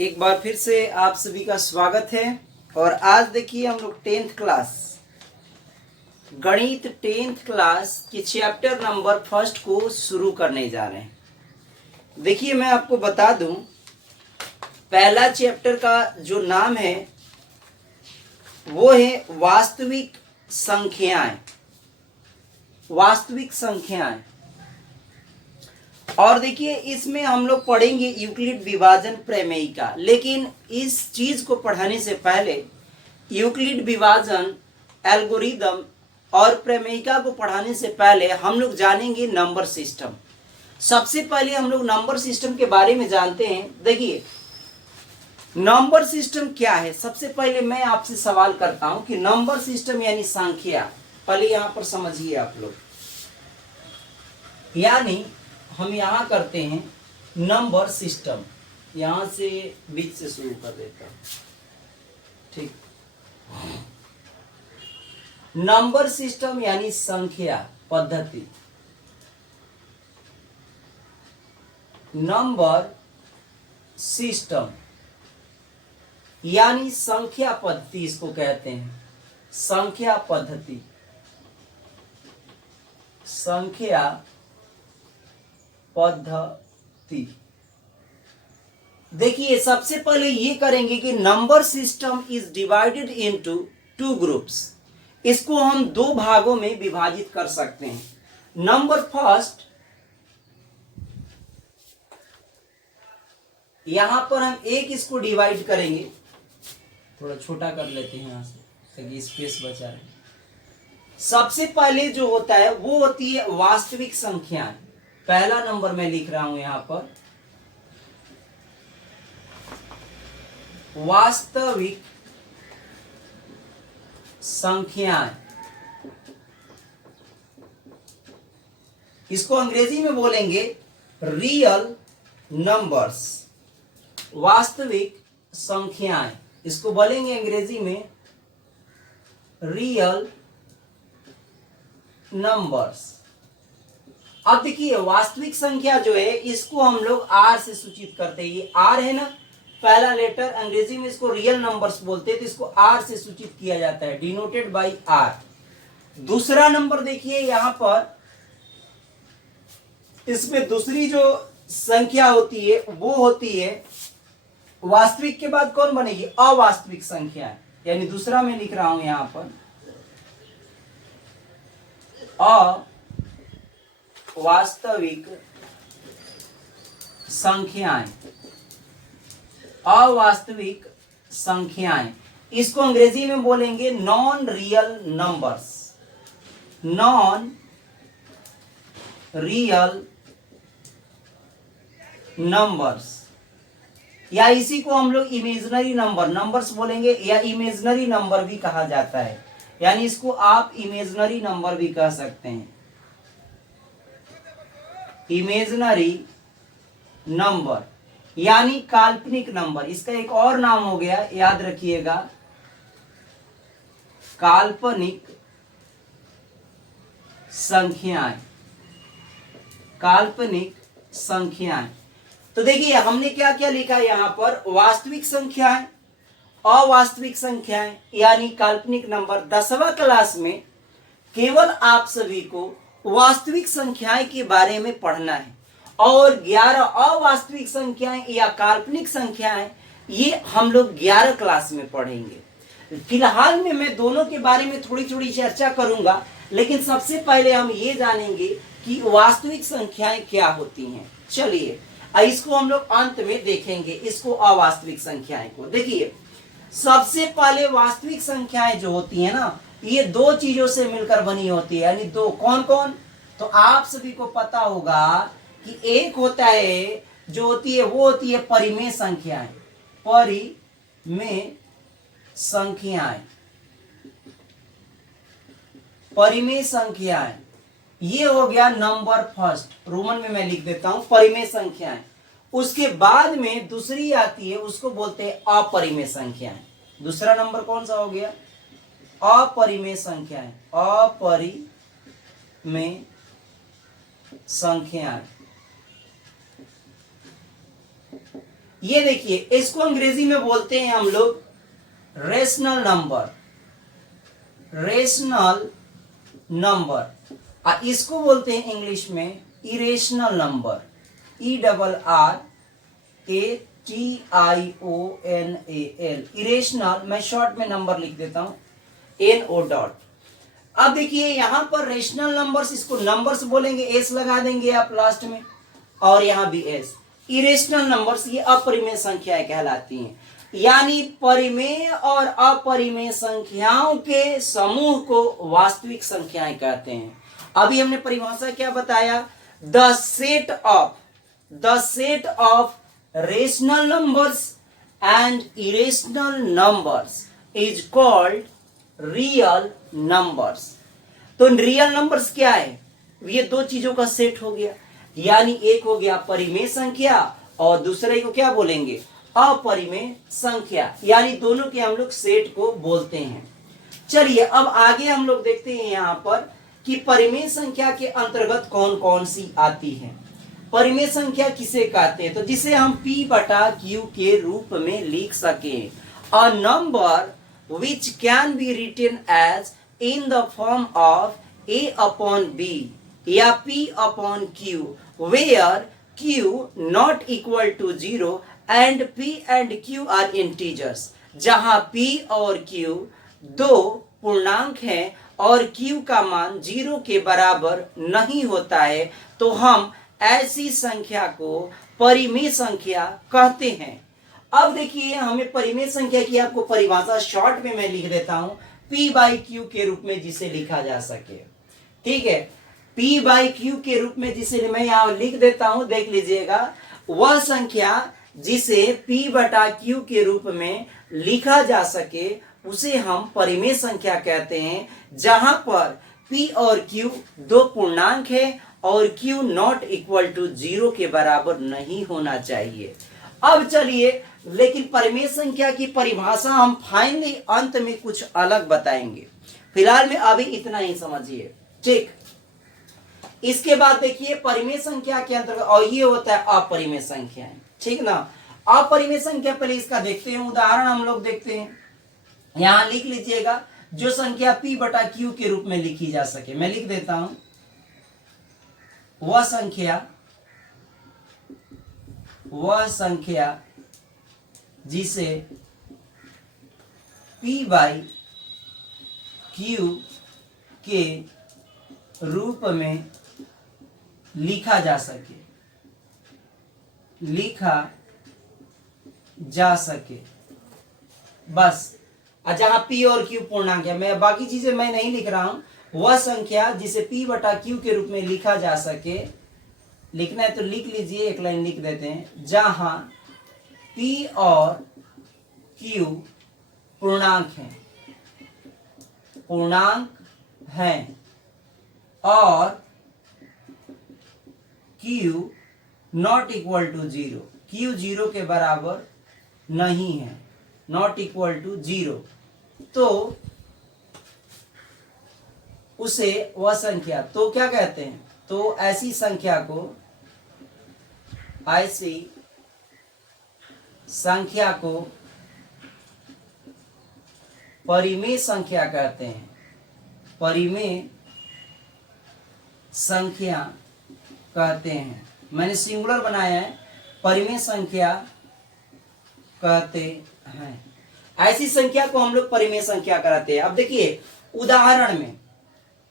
एक बार फिर से आप सभी का स्वागत है। और आज देखिए हम लोग 10th क्लास गणित 10th क्लास के चैप्टर नंबर फर्स्ट को शुरू करने जा रहे हैं। देखिए मैं आपको बता दूं, पहला चैप्टर का जो नाम है वो है वास्तविक संख्याएं। वास्तविक संख्याएं। और देखिए इसमें हम लोग पढ़ेंगे यूक्लिड विभाजन प्रमेयिका। लेकिन इस चीज को पढ़ाने से पहले यूक्लिड विभाजन, एल्गोरिदम और प्रमेयिका को पढ़ाने से पहले हम लोग जानेंगे नंबर सिस्टम। सबसे पहले हम लोग नंबर सिस्टम के बारे में जानते हैं। देखिए नंबर सिस्टम क्या है। सबसे पहले मैं आपसे सवाल करता हूं कि नंबर सिस्टम यानी संख्या, पहले यहां पर समझिए आप लोग। यानी हम यहां करते हैं नंबर सिस्टम, यहां से बीच से शुरू कर देता हूं, ठीक। नंबर सिस्टम यानी संख्या पद्धति। नंबर सिस्टम यानी संख्या पद्धति, इसको कहते हैं संख्या पद्धति। संख्या पद्धति। देखिए सबसे पहले ये करेंगे कि number system is divided into 2 groups. इसको हम 2 भागों में विभाजित कर सकते हैं। नंबर फर्स्ट, यहां पर हम एक इसको डिवाइड करेंगे, थोड़ा छोटा कर लेते हैं यहां से ताकि स्पेस बचा रहे। सबसे पहले जो होता है वो होती है वास्तविक संख्याएं। पहला नंबर मैं लिख रहा हूं यहां पर वास्तविक संख्याएं। इसको अंग्रेजी में बोलेंगे रियल नंबर्स। वास्तविक संख्याएं, इसको बोलेंगे अंग्रेजी में रियल नंबर्स। अब देखिए वास्तविक संख्या जो है इसको हम लोग आर से सूचित करते हैं। ये आर है ना, पहला लेटर, अंग्रेजी में इसको रियल नंबर्स बोलते हैं, तो इसको आर से सूचित किया जाता है, डिनोटेड बाय आर। दूसरा नंबर देखिए यहां पर, इसमें दूसरी जो संख्या होती है वो होती है वास्तविक के बाद कौन बनेगी, अवास्तविक संख्या। यानी दूसरा मैं लिख रहा हूं यहां पर अवास्तविक संख्याएं। अवास्तविक संख्याएं, इसको अंग्रेजी में बोलेंगे non real numbers. Non real numbers, या इसी को हम लोग इमेजिनरी नंबर्स बोलेंगे, या इमेजिनरी नंबर भी कहा जाता है। यानी इसको आप इमेजिनरी नंबर भी कह सकते हैं, इमेजिनरी नंबर यानी काल्पनिक नंबर। इसका एक और नाम हो गया, याद रखिएगा, काल्पनिक संख्याएं। काल्पनिक संख्याएं। तो देखिए हमने क्या क्या लिखा है यहां पर, वास्तविक संख्याएं, अवास्तविक संख्याएं यानी काल्पनिक नंबर। 10वीं क्लास में केवल आप सभी को वास्तविक संख्याएं के बारे में पढ़ना है, और 11 अवास्तविक संख्याएं या काल्पनिक संख्याएं ये हम लोग 11 क्लास में पढ़ेंगे। फिलहाल में मैं दोनों के बारे में थोड़ी थोड़ी चर्चा करूंगा, लेकिन सबसे पहले हम ये जानेंगे कि वास्तविक संख्याएं क्या होती हैं। चलिए इसको हम लोग अंत में देखेंगे, इसको अवास्तविक संख्याएं को। देखिए सबसे पहले वास्तविक संख्याएं जो होती है ना, ये 2 चीजों से मिलकर बनी होती है। यानी 2, कौन कौन, तो आप सभी को पता होगा कि एक होता है जो होती है वो होती है परिमेय संख्याएं। परिमेय संख्याएं, परिमेय संख्याएं, ये हो गया नंबर फर्स्ट, रोमन में मैं लिख देता हूं परिमेय संख्याएं। उसके बाद में दूसरी आती है, उसको बोलते हैं अपरिमेय संख्याएं। दूसरा नंबर कौन सा हो गया, अपरिमेय संख्याएं। अपरिमेय संख्याएं। ये देखिए, इसको अंग्रेजी में बोलते हैं हम लोग रेशनल नंबर, रेशनल नंबर। इसको बोलते हैं इंग्लिश में इरेशनल नंबर, ERRATIONAL, इरेशनल। मैं शॉर्ट में नंबर लिख देता हूं, NO डॉट। अब देखिए यहां पर रेशनल नंबर्स, इसको नंबर्स बोलेंगे, एस लगा देंगे आप लास्ट में, और यहां भी एस। इरेशनल नंबर्स ये अपरिमेय संख्याएं कहलाती हैं, यानी परिमेय और अपरिमेय संख्याओं के समूह को वास्तविक संख्याएं कहते हैं। अभी हमने परिभाषा क्या बताया, the set of rational numbers and irrational numbers is called real numbers. तो रियल नंबर्स क्या है, ये दो चीजों का सेट हो गया, यानी एक हो गया परिमेय संख्या और दूसरे को क्या बोलेंगे, अपरिमेय संख्या, यानी दोनों के हम लोग सेट को बोलते हैं। चलिए अब आगे हम लोग देखते हैं यहां पर कि परिमेय संख्या के अंतर्गत कौन कौन सी आती है। परिमेय संख्या किसे कहते हैं, तो जिसे हम P बटा Q के रूप में लिख सके, a number which can be written as in the form of A upon B या P upon Q, where Q not equal to 0 and P and Q are integers। जहां P और Q दो पूर्णांक हैं और Q का मान 0 के बराबर नहीं होता है, तो हम ऐसी संख्या को परिमेय संख्या कहते हैं। अब देखिए हमें परिमेय संख्या की आपको परिभाषा शॉर्ट में मैं लिख देता हूं, P बाई Q के रूप में जिसे लिखा जा सके। ठीक है, P बाई Q के रूप में जिसे मैं यहां लिख देता हूं, देख लीजिएगा, वह संख्या जिसे P बटा Q के रूप में लिखा जा सके उसे हम परिमेय संख्या कहते हैं, जहां पर P और Q दो पूर्णांक है और Q नॉट इक्वल टू 0 के बराबर नहीं होना चाहिए। अब चलिए, लेकिन परिमेय संख्या की परिभाषा हम फाइनली अंत में कुछ अलग बताएंगे, फिलहाल में अभी इतना ही समझिए। ठीक, इसके बाद देखिए परिमेय संख्या के अंतर्गत, और ये होता है अपरिमेय संख्याएं। ठीक ना, अपरिमेय संख्या पहले इसका देखते हैं, उदाहरण हम लोग देखते हैं। यहां लिख लीजिएगा, जो संख्या P बटा Q के रूप में लिखी जा सके, मैं लिख देता हूं, वह संख्या जिसे P बाई Q के रूप में लिखा जा सके, बस। जहां P और Q पूर्णांक है, मैं बाकी चीजें मैं नहीं लिख रहा हूं, वह संख्या जिसे P बटा Q के रूप में लिखा जा सके, लिखना है तो लिख लीजिए, एक लाइन लिख देते हैं, जहां P और Q पूर्णांक हैं और Q not equal to 0, Q 0 के बराबर नहीं है, नॉट इक्वल टू 0, तो उसे वह संख्या तो क्या कहते हैं, तो ऐसी संख्या को परिमेय संख्या कहते हैं, परिमेय संख्या कहते हैं। मैंने सिंगुलर बनाया है, परिमेय संख्या कहते हैं। ऐसी संख्या को हम लोग परिमेय संख्या कहते हैं। अब देखिए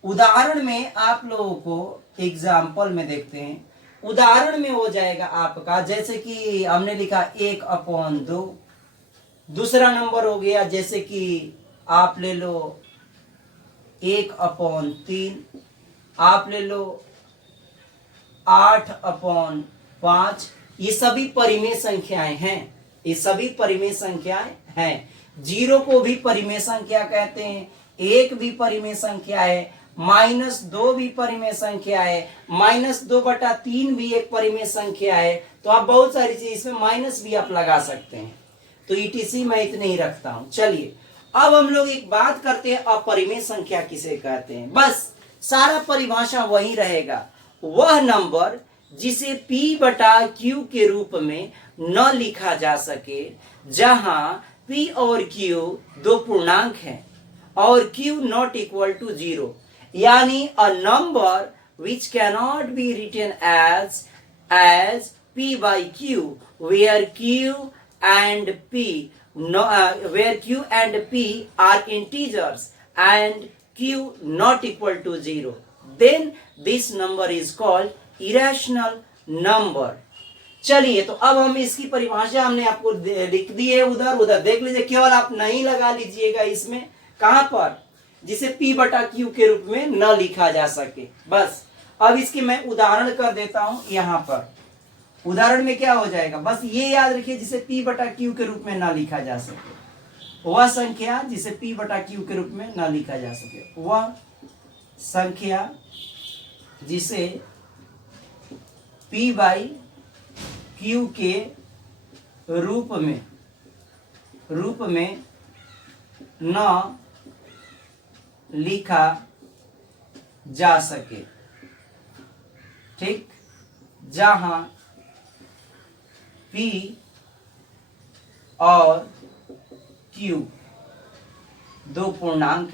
उदाहरण में आप लोगों को एग्जाम्पल में देखते हैं, उदाहरण में हो जाएगा आपका, जैसे कि हमने लिखा 1/2, दूसरा नंबर हो गया जैसे कि आप ले लो 1/3, आप ले लो 8/5, ये सभी परिमेय संख्याएं हैं, ये सभी परिमेय संख्याएं हैं। 0 को भी परिमेय संख्या कहते हैं, 1 भी परिमेय संख्या है, -2 भी परिमेय संख्या है, -2/3 भी एक परिमेय संख्या है। तो आप बहुत सारी चीज इसमें माइनस भी आप लगा सकते हैं, तो ETC मैं इतने ही रखता हूं। चलिए अब हम लोग एक बात करते हैं, अपरिमेय संख्या किसे कहते हैं। बस सारा परिभाषा वही रहेगा, वह नंबर जिसे P बटा Q के रूप में न लिखा जा सके, जहां P और Q दो पूर्णांक हैं और Q नॉट इक्वल टू 0, यानी a number which cannot be written as P by Q where Q and P where Q and P are integers and Q not equal to 0, then this number is called irrational number. चलिए, तो अब हम इसकी परिभाषा हमने आपको लिख दी है, उधर देख लीजिए, केवल आप नहीं लगा लीजिएगा इसमें, कहां पर, जिसे P बटा Q के रूप में न लिखा जा सके, बस। अब इसकी मैं उदाहरण कर देता हूं, यहां पर उदाहरण में क्या हो जाएगा, बस ये याद रखिए, जिसे P बटा Q के रूप में न लिखा जा सके, वह संख्या जिसे P बटा Q के रूप में न लिखा जा सके, वह संख्या जिसे P बाई Q के रूप में न लिखा जा सके, ठीक, जहां P और Q दो पूर्णांक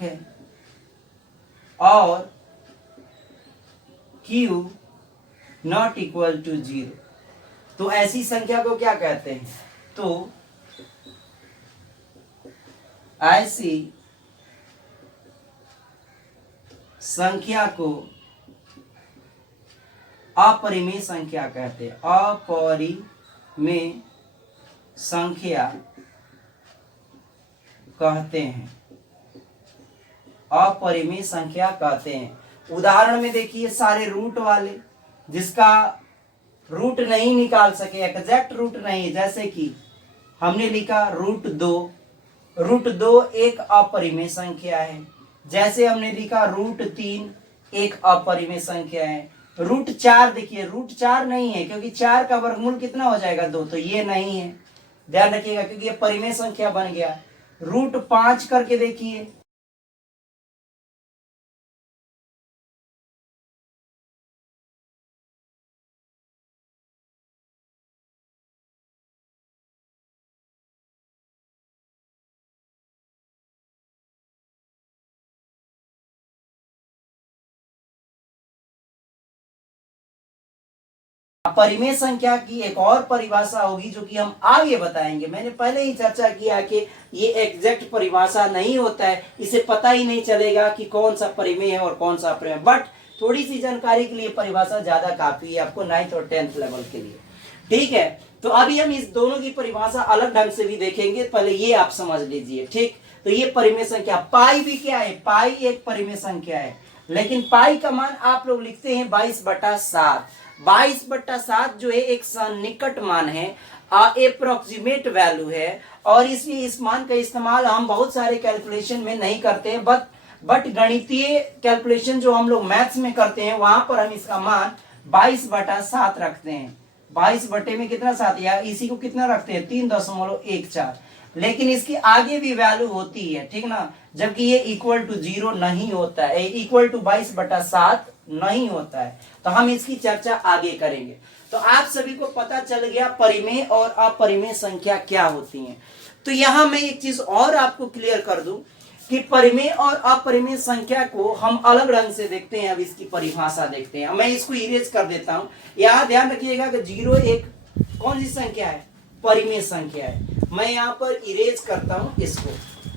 है और Q नॉट इक्वल टू 0। तो ऐसी संख्या को क्या कहते हैं, तो ऐसी संख्या को अपरिमेय संख्या कहते हैं, अपरिमेय संख्या कहते हैं, अपरिमेय संख्या कहते हैं। उदाहरण में देखिए, सारे रूट वाले, जिसका रूट नहीं निकाल सके, एग्जैक्ट रूट नहीं, जैसे कि हमने लिखा रूट दो एक अपरिमेय संख्या है, जैसे हमने लिखा √3 एक अपरिमेय संख्या है। √4 देखिए, √4 नहीं है, क्योंकि 4 का वर्गमूल कितना हो जाएगा 2, तो ये नहीं है, ध्यान रखिएगा, क्योंकि ये परिमेय संख्या बन गया। √5 करके देखिए, परिमेय संख्या की एक और परिभाषा होगी जो कि हम आगे बताएंगे। मैंने पहले ही चर्चा किया कि ये एग्जैक्ट परिभाषा नहीं होता है, इसे पता ही नहीं चलेगा कि कौन सा परिमेय है और कौन सा अप्रिमेय, बट थोड़ी सी जानकारी के लिए परिभाषा ज्यादा काफी है आपको 9th और 10th लेवल के लिए, ठीक है। तो अभी हम इस दोनों की परिभाषा अलग ढंग से भी देखेंगे, पहले ये आप समझ लीजिए, ठीक। तो ये परिमेय संख्या, पाई भी क्या है, पाई एक परिमेय संख्या है, लेकिन पाई का मान आप लोग लिखते हैं 22/7। 22/7 जो है एक सन्निकट मान है, अप्रोक्सीमेट वैल्यू है, और इसलिए इस मान का इस्तेमाल हम बहुत सारे कैलकुलेशन में नहीं करते हैं, बट गणितीय कैलकुलेशन जो हम लोग मैथ्स में करते हैं, वहां पर हम इसका मान 22/7 रखते हैं। 22 बटे में कितना 7, या इसी को कितना रखते हैं 3.14, लेकिन इसकी आगे भी वैल्यू होती है, ठीक ना, जबकि ये इक्वल टू 0 नहीं होता है, इक्वल टू 22/7 नहीं होता है। तो हम इसकी चर्चा आगे करेंगे। तो आप सभी को पता चल गया परिमेय और अपरिमेय संख्या क्या होती हैं। तो यहां मैं एक चीज और आपको क्लियर कर दूं कि परिमेय और अपरिमेय संख्या को हम अलग ढंग से देखते हैं। अब इसकी परिभाषा देखते हैं। मैं इसको इरेज कर देता हूं। यहां ध्यान रखिएगा कि 0 एक कौन सी संख्या है, परिमेय संख्या है। मैं यहां पर इरेज करता हूं इसको।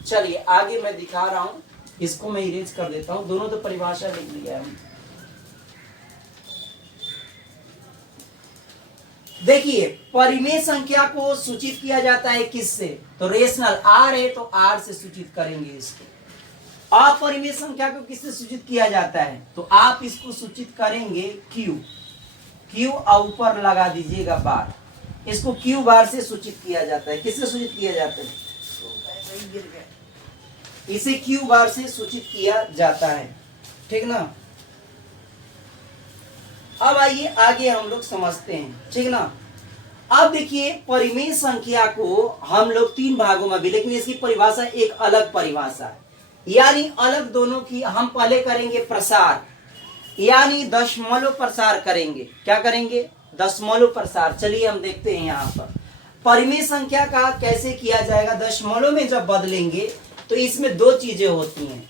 चलिए आगे मैं दिखा रहा हूं, इसको मैं इरेज कर देता हूं। दोनों तो परिभाषा लिख लिया है। देखिए परिमेय संख्या को सूचित किया जाता है किससे, तो रेशनल आर है तो आर से सूचित करेंगे इसको। अपरिमेय संख्या को किससे सूचित किया जाता है, तो आप इसको सूचित करेंगे क्यू। क्यू ऊपर लगा दीजिएगा बार, इसको क्यू बार से सूचित किया जाता है। किससे सूचित किया जाता है, इसे क्यू बार से सूचित किया जाता है, ठीक ना। अब आइए आगे हम लोग समझते हैं, ठीक ना। अब देखिए परिमेय संख्या को हम लोग 3 भागों में भी, लेकिन इसकी परिभाषा एक अलग परिभाषा है। यानी अलग दोनों की हम पहले करेंगे प्रसार, यानी दशमलव प्रसार करेंगे। क्या करेंगे? दशमलव प्रसार। चलिए हम देखते हैं यहाँ पर परिमेय संख्या का कैसे किया जाएगा। दशमलव में जब बदलेंगे तो इसमें दो चीजें होती हैं।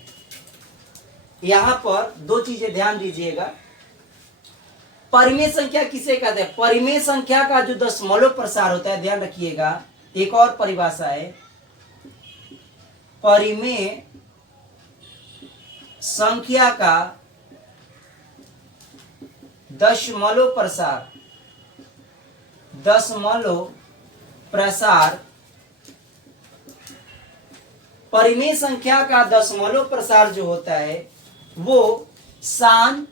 यहाँ पर दो चीजें ध्यान दीजिएगा। परिमेय संख्या किसे कहते हैं? परिमेय संख्या का जो दशमलव प्रसार होता है, ध्यान रखिएगा, एक और परिभाषा है परिमेय संख्या का दशमलव प्रसार। दशमलव प्रसार, परिमेय संख्या का दशमलव प्रसार जो होता है वो शांत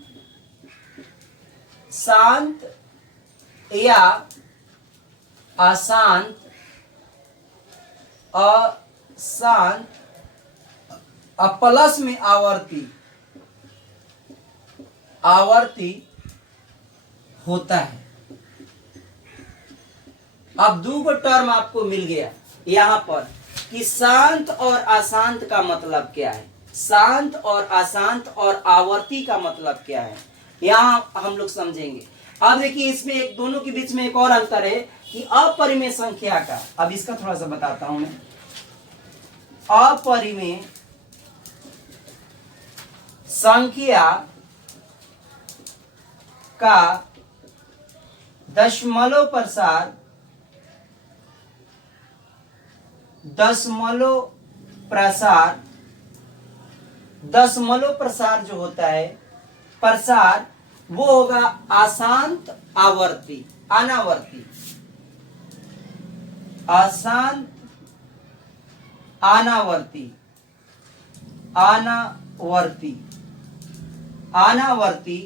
या अशांत, अशांत प्लस में आवर्ती होता है। अब दो टर्म आपको मिल गया यहां पर कि शांत और अशांत का मतलब क्या है, शांत और अशांत और आवर्ती का मतलब क्या है, यहां हम लोग समझेंगे। अब देखिए इसमें एक दोनों के बीच में एक और अंतर है कि अपरिमेय संख्या का, अब इसका थोड़ा सा बताता हूं मैं। अपरिमेय संख्या का दशमलव प्रसार, दशमलव प्रसार जो होता है प्रसार, वो होगा अशांत आवर्ती, अनावर्ती, अशांत अनावर्ती, अनावर्ती, अनावर्ती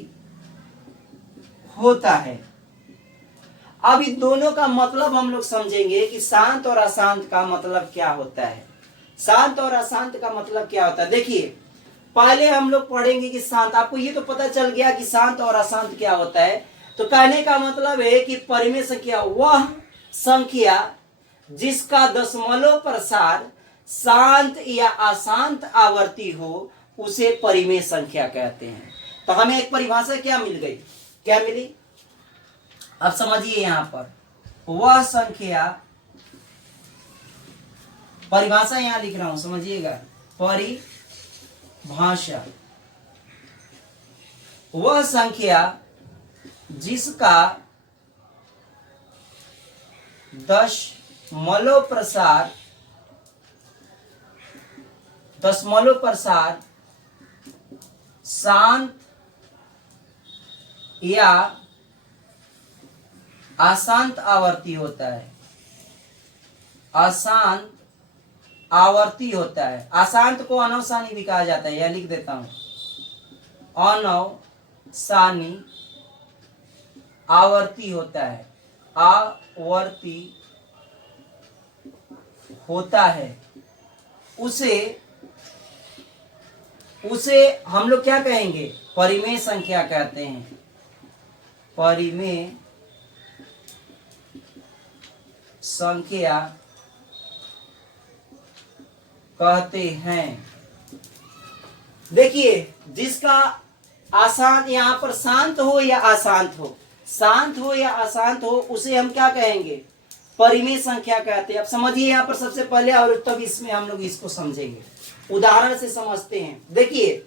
होता है। अब इन दोनों का मतलब हम लोग समझेंगे कि शांत और अशांत का मतलब क्या होता है। शांत और अशांत का मतलब क्या होता है, देखिए पहले हम लोग पढ़ेंगे कि शांत, आपको ये तो पता चल गया कि शांत और अशांत क्या होता है। तो कहने का मतलब है कि परिमेय संख्या वह संख्या जिसका दशमलव प्रसार शांत या अशांत आवर्ती हो उसे परिमेय संख्या कहते हैं। तो हमें एक परिभाषा क्या मिल गई, क्या मिली? अब समझिए यहां पर वह संख्या, परिभाषा यहां लिख रहा हूं, समझिएगा, परिभाषा, वह संख्या जिसका दशमलव प्रसार शांत या अशांत आवर्ती होता है, अशांत आवर्ती होता है। अशांत को अनवसानी भी कहा जाता है, यह लिख देता हूं, अनवसानी आवर्ती होता है, आवर्ती होता है। उसे हम लोग क्या कहेंगे? परिमेय संख्या कहते हैं, परिमेय संख्या कहते हैं। देखिए जिसका आसान, यहां पर शांत हो या अशांत हो, शांत हो या अशांत हो, उसे हम क्या कहेंगे? परिमेय संख्या कहते हैं। अब समझिए यहां पर सबसे पहले, और तब इसमें हम लोग इसको समझेंगे, उदाहरण से समझते हैं। देखिए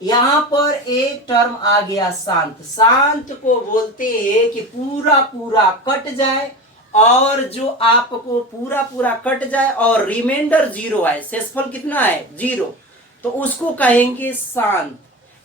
यहां पर एक टर्म आ गया शांत। शांत को बोलते हैं कि पूरा पूरा कट जाए, और जो आपको पूरा पूरा कट जाए और रिमाइंडर जीरो है, शेषफल कितना है? जीरो, तो उसको कहेंगे शांत।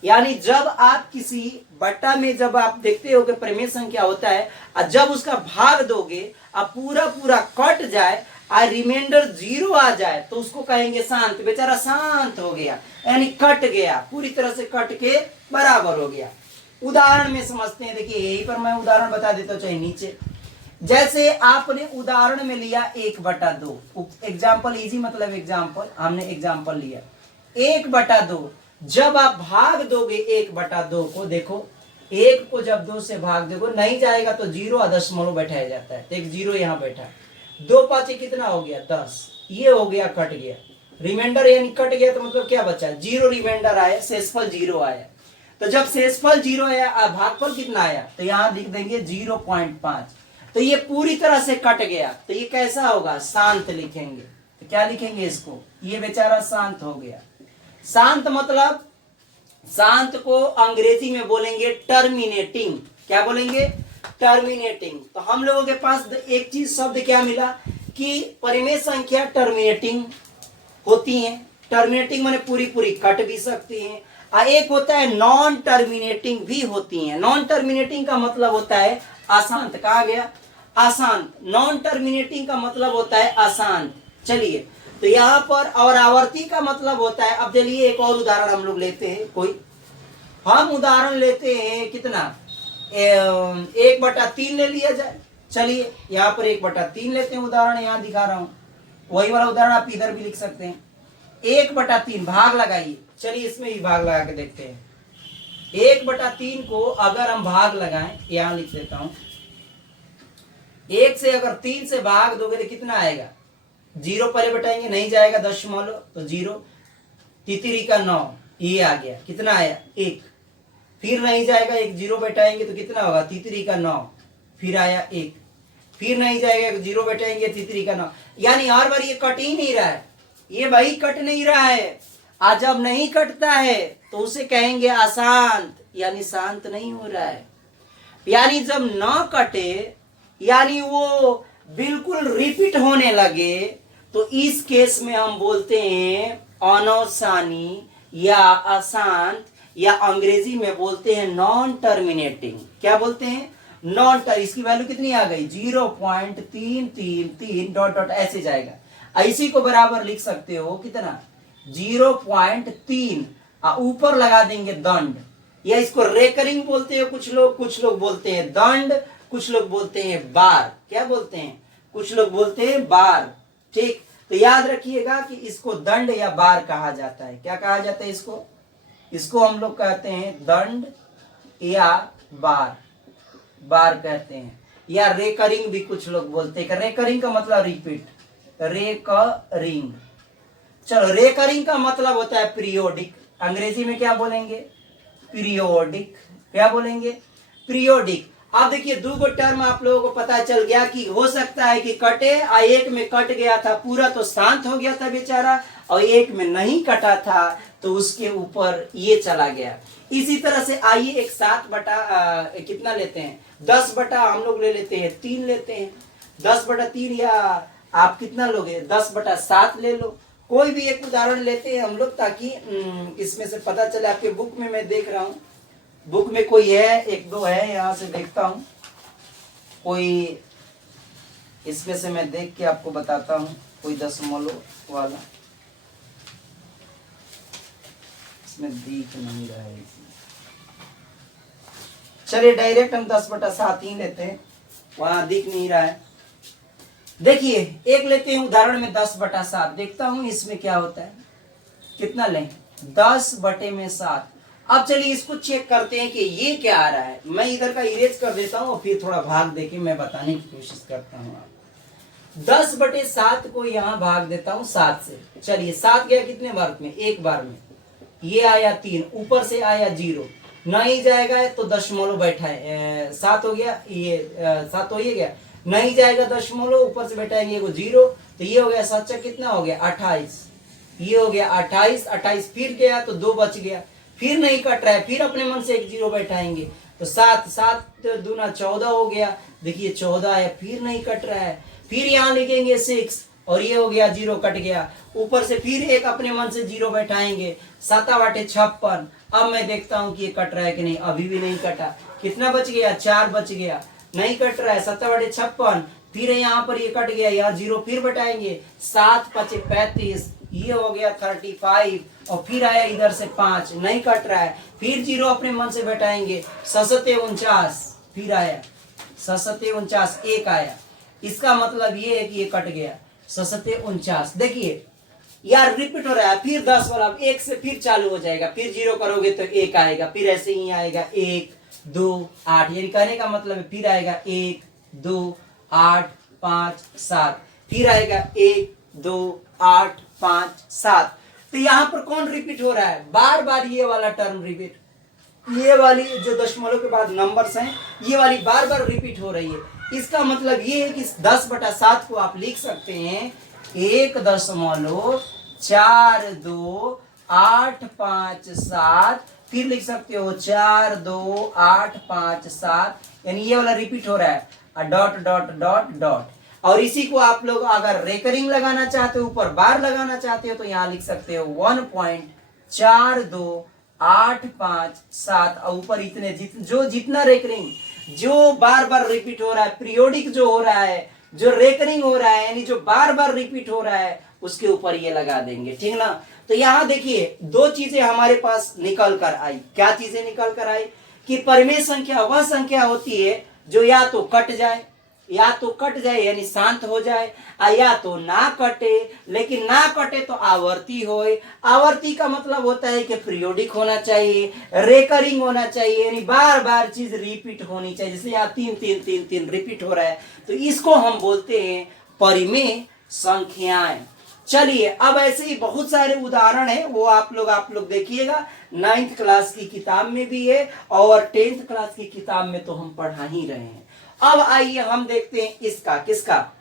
यानी जब आप किसी बट्टा में जब आप देखते हो कि परिमेय संख्या होता है, और जब उसका भाग दोगे और पूरा पूरा कट जाए और रिमाइंडर जीरो आ जाए, तो उसको कहेंगे शांत। बेचारा शांत हो गया, यानी कट गया, पूरी तरह से कट के बराबर हो गया। उदाहरण में समझते हैं। देखिए यही पर मैं उदाहरण बता देता हूं, चाहे नीचे। जैसे आपने उदाहरण में लिया 1/2, एग्जाम्पल इजी, मतलब एग्जाम्पल, हमने एग्जाम्पल लिया 1/2। जब आप भाग दोगे 1/2 को, देखो 1 को जब 2 से भाग दोगे नहीं जाएगा तो 0 दशमलव बैठाया जाता है, तो एक 0 यहां बैठा। 2 5 कितना हो गया? 10, ये हो गया, कट गया। रिमाइंडर यानी कट गया तो मतलब क्या बचा, जीरो रिमाइंडर आया, शेषफल जीरो आया। तो जब शेषफल जीरो आया, भागफल कितना आया, तो यहां लिख देंगे 0.5। तो ये पूरी तरह से कट गया, तो ये कैसा होगा, शांत लिखेंगे। तो क्या लिखेंगे इसको, ये बेचारा शांत हो गया। शांत मतलब, शांत को अंग्रेजी में बोलेंगे टर्मिनेटिंग। क्या बोलेंगे, टर्मिनेटिंग। तो हम लोगों के पास एक चीज शब्द क्या मिला कि परिमेय संख्या टर्मिनेटिंग होती हैं। टर्मिनेटिंग माने पूरी पूरी कट भी सकती हैं। और एक होता है नॉन टर्मिनेटिंग भी होती हैं। नॉन टर्मिनेटिंग का मतलब होता है अशांत। कहा गया, अशांत। नॉन टर्मिनेटिंग का मतलब होता है अशांत। चलिए, तो यहाँ पर और आवर्ती का मतलब होता है, अब चलिए एक और उदाहरण हम लोग लेते हैं कोई। हम उदाहरण लेते हैं कितना, 1/3 ले लिया जाए। चलिए यहाँ पर 1/3 लेते हैं उदाहरण, यहाँ दिखा रहा हूं वही वाला उदाहरण, आप इधर भी लिख सकते हैं। 1/3 भाग लगाइए। चलिए इसमें भी भाग लगा के देखते हैं। 1/3 को अगर हम भाग लगाएं, यहां लिख देता हूं, 1 से अगर 3 से भाग दोगे तो कितना आएगा, 0 पहले बैठाएंगे, नहीं जाएगा दशमलव तो 0, तितरी का 9, ये आ गया, कितना आया 1। फिर नहीं जाएगा, 1 0 बैठाएंगे तो कितना होगा, तितरी का 9, फिर आया 1। फिर नहीं जाएगा, 0 बैठाएंगे, तितरी का 9। यानी हर बार ये कट ही नहीं रहा है, ये भाई कट नहीं रहा है। आज जब नहीं कटता है तो उसे कहेंगे अशांत, यानी शांत नहीं हो रहा है। यानी जब न कटे, यानी वो बिल्कुल रिपीट होने लगे, तो इस केस में हम बोलते हैं अनौसानी या अशांत, या अंग्रेजी में बोलते हैं नॉन टर्मिनेटिंग। क्या बोलते हैं, नॉन टर। इसकी वैल्यू कितनी आ गई, 0.333 डॉट डॉट ऐसे जाएगा। इसी को बराबर लिख सकते हो कितना, 0.3, ऊपर लगा देंगे दंड, या इसको रेकरिंग बोलते हैं कुछ लोग बोलते हैं दंड, कुछ लोग बोलते हैं बार। क्या बोलते हैं, कुछ लोग बोलते हैं बार। ठीक, तो याद रखिएगा कि इसको दंड या बार कहा जाता है। क्या कहा जाता है इसको, इसको हम लोग कहते हैं दंड या बार, बार कहते हैं, या रेकरिंग भी कुछ लोग बोलते हैं। रेकरिंग का मतलब रिपीट, रेकरिंग। चलो, रेकरिंग का मतलब होता है पीरियोडिक। अंग्रेजी में क्या बोलेंगे, पीरियोडिक। क्या बोलेंगे, पीरियोडिक। अब देखिए, दो गो टर्म आप लोगों को पता चल गया कि हो सकता है कि कटे, एक में कट गया था पूरा तो शांत हो गया था बेचारा, और एक में नहीं कटा था तो उसके ऊपर ये चला गया। इसी तरह से आइए एक 7 कितना लेते हैं, 10 हम लोग ले लेते हैं 3 लेते हैं। 10/3 या आप कितना लोगे, 10/7 ले लो। कोई भी एक उदाहरण लेते हैं हम लोग, ताकि इसमें से पता चले। आपके बुक में मैं देख रहा हूँ, बुक में कोई है, एक दो है, यहाँ से देखता हूँ कोई, इसमें से मैं देख के आपको बताता हूँ कोई दशमलव वाला, इसमें दिख नहीं रहा है। चलिए डायरेक्ट हम 10/7 ही लेते हैं, वहां दिख नहीं रहा है। देखिए एक लेते हैं उदाहरण में 10/7, देखता हूं इसमें क्या होता है। कितना लें, 10/7। अब चलिए इसको चेक करते हैं कि ये क्या आ रहा है। मैं इधर का इरेज कर देता हूं और फिर थोड़ा भाग देके मैं बताने की कोशिश करता हूं। 10/7 को यहाँ भाग देता हूं 7 से। चलिए 7 गया कितने बार में, एक बार में। ये आया 3, ऊपर से आया 0, नहीं जाएगा तो दशमलव बैठा है, 7 हो गया, ये 7 हो ही गया, नहीं जाएगा दशमलव, ऊपर से बैठाएंगे एगो 0, तो ये हो गया 7 कितना हो गया 28, ये हो गया 28, 28 फिर गया तो 2 बच गया, फिर नहीं कट रहा है, फिर अपने मन से एक 0 बैठाएंगे तो 7 दूना 14 हो गया। देखिए 14 है, फिर नहीं कट रहा है, फिर यहाँ लिखेंगे 6 और ये हो गया 0 कट गया, ऊपर से फिर एक अपने मन से 0 बैठाएंगे, 7/56। अब मैं देखता हूं कि ये कट रहा है कि नहीं, अभी भी नहीं कटा। कितना बच गया, 4 बच गया, नहीं कट रहा है, 7/56। फिर यहाँ पर ये कट गया, यहाँ 0 फिर बैठाएंगे, 7×5 = 35, ये हो गया 35, और फिर आया इधर से 5, नहीं कट रहा है, फिर 0 अपने मन से बैठाएंगे, 7×7 फिर आया, 7×7 1 आया। इसका मतलब ये है कि ये कट गया 7×7। देखिए यार रिपीट हो रहा है, फिर 10 वाला 1 से फिर चालू हो जाएगा, फिर 0 करोगे तो 1 आएगा, फिर ऐसे ही आएगा 1 2 8, यानी कहने का मतलब है फिर आएगा 1 2 8 5 7, फिर आएगा 1 2 8 5 7। तो यहाँ पर कौन रिपीट हो रहा है? बार बार ये वाला टर्म रिपीट, ये वाली जो दशमलव के बाद नंबर्स हैं ये वाली बार बार रिपीट हो रही है। इसका मतलब ये है कि 10/7 को आप लिख सकते हैं 1.428557, फिर लिख सकते हो 42857, यानी ये वाला रिपीट हो रहा है, डॉट डॉट डॉट डॉट। और इसी को आप लोग अगर रेकरिंग लगाना चाहते हो, ऊपर बार लगाना चाहते हो, तो यहाँ लिख सकते हो 1.42857 और ऊपर इतने जो जितना रेकरिंग जो बार बार रिपीट हो रहा है, पीरियोडिक जो हो रहा है, जो रेकरिंग हो रहा है, यानी जो बार बार रिपीट हो रहा है, उसके ऊपर ये लगा देंगे, ठीक ना। तो यहाँ देखिए दो चीजें हमारे पास निकल कर आई। क्या चीजें निकल कर आई? कि परिमेय संख्या वह संख्या होती है जो या तो कट जाए, यानी शांत हो जाए, या तो ना कटे, लेकिन ना कटे तो आवर्ती होए। आवर्ती का मतलब होता है कि पीरियोडिक होना चाहिए, रेकरिंग होना चाहिए, यानी बार बार चीज रिपीट होनी चाहिए। जैसे यहाँ 3 3 3 3 रिपीट हो रहा है, तो इसको हम बोलते हैं परिमेय संख्याएं। चलिए अब ऐसे ही बहुत सारे उदाहरण हैं, वो आप लोग देखिएगा, 9th क्लास की किताब में भी है और 10th क्लास की किताब में तो हम पढ़ा ही रहे हैं। अब आइए हम देखते हैं इसका, किसका?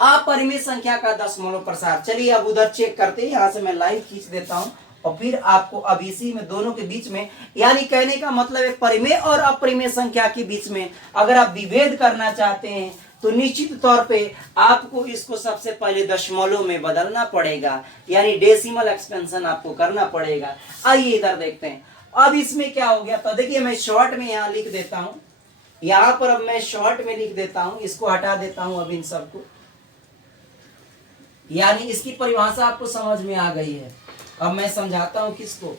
अपरिमेय संख्या का दशमलव प्रसार। चलिए अब उधर चेक करते हैं, यहां से मैं लाइन खींच देता हूं और फिर आपको अब इसी में दोनों के बीच में, यानी कहने का मतलब है परिमेय और अपरिमेय संख्या के बीच में अगर आप विभेद करना चाहते हैं तो निश्चित तौर पे आपको इसको सबसे पहले दशमलव में बदलना पड़ेगा, यानी डेसिमल एक्सपेंशन आपको करना पड़ेगा। आइए इधर देखते हैं अब इसमें क्या हो गया। तो देखिए मैं शॉर्ट में यहाँ लिख देता हूं, यहां पर अब मैं शॉर्ट में लिख देता हूं, इसको हटा देता हूं अब इन सबको, यानी इसकी परिभाषा आपको समझ में आ गई है। अब मैं समझाता हूं किसको।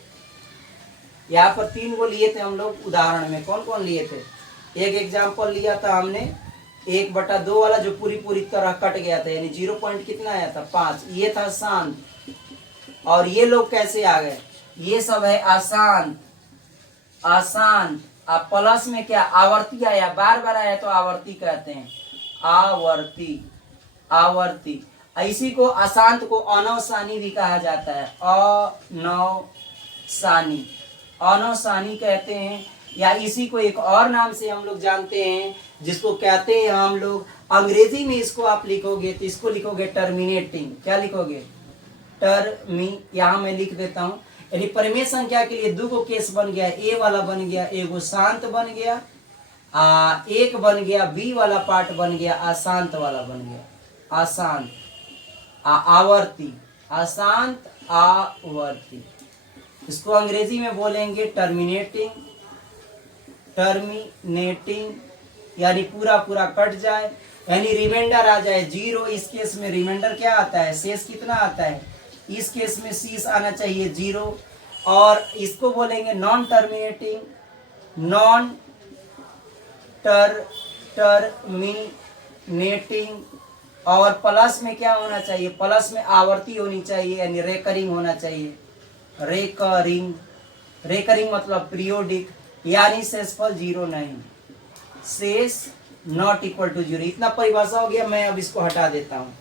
यहाँ पर 3 को लिए थे हम लोग उदाहरण में, कौन कौन लिए थे? एक एग्जाम्पल लिया था हमने 1/2 वाला जो पूरी तरह कट गया था, यानी 0 पॉइंट कितना आया था? 5। ये था शांत। और ये लोग कैसे आ गए? ये सब है अशांत। अब प्लस में क्या आवर्ती आया, बार बार आया तो आवर्ती कहते हैं, आवर्ती। इसी को अशांत को अनवसानी भी कहा जाता है, अनवसानी कहते हैं, या इसी को एक और नाम से हम लोग जानते हैं जिसको कहते हैं हम लोग, अंग्रेजी में इसको आप लिखोगे तो इसको लिखोगे टर्मिनेटिंग। क्या लिखोगे? यहाँ मैं लिख देता हूं, यानी परिमेय संख्या के लिए 2 केस बन गया, ए वाला बन गया, एगो शांत बन गया, एक बन गया, बी वाला पार्ट बन गया, अशांत वाला बन गया, अशांत आवर्ती, अशांत आवर्ती। इसको अंग्रेजी में बोलेंगे टर्मिनेटिंग, यानी पूरा कट जाए, यानी रिमाइंडर आ जाए 0। इस केस में रिमाइंडर क्या आता है? शेष कितना आता है? इस केस में शेष आना चाहिए 0। और इसको बोलेंगे नॉन टर्मिनेटिंग, और प्लस में क्या होना चाहिए? प्लस में आवर्ती होनी चाहिए, यानी रेकरिंग होना चाहिए, रेकरिंग मतलब पीरियोडिक, यानी शेषफल 0 नहीं, शेष नॉट इक्वल टू 0। इतना परिभाषा हो गया। मैं अब इसको हटा देता हूं,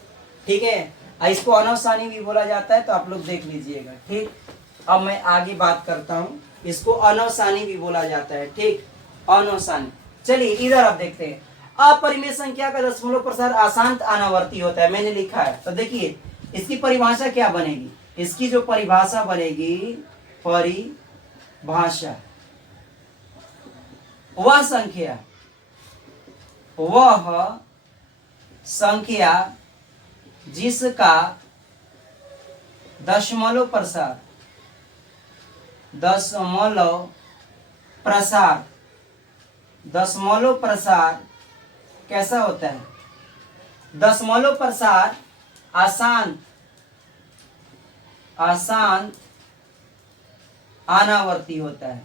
ठीक है। इसको अनवसानी भी बोला जाता है, तो आप लोग देख लीजिएगा, ठीक। अब मैं आगे बात करता हूं, इसको अनवसानी भी बोला जाता है, ठीक, अनवसानी। चलिए इधर आप देखते हैं, अपरिमेय संख्या का दशमलव प्रसार अशांत अनावर्ती होता है, मैंने लिखा है। तो देखिए इसकी परिभाषा क्या बनेगी? इसकी जो परिभाषा बनेगी, परिभाषा, वह संख्या जिसका दशमलव प्रसार कैसा होता है? दशमलव प्रसार अशांत अनावर्ती होता है,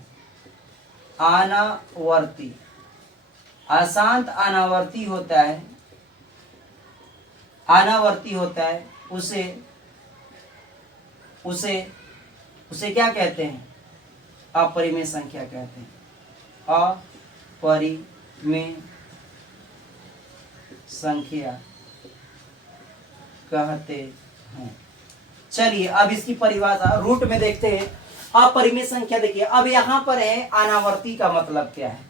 अशांत अनावर्ती होता है, उसे क्या कहते हैं? अपरिमेय संख्या कहते हैं, अपरिमेय संख्या कहते हैं। चलिए अब इसकी परिभाषा रूट में देखते हैं। अपरिमेय संख्या देखिए, अब यहाँ पर है अनावर्ती का मतलब क्या है।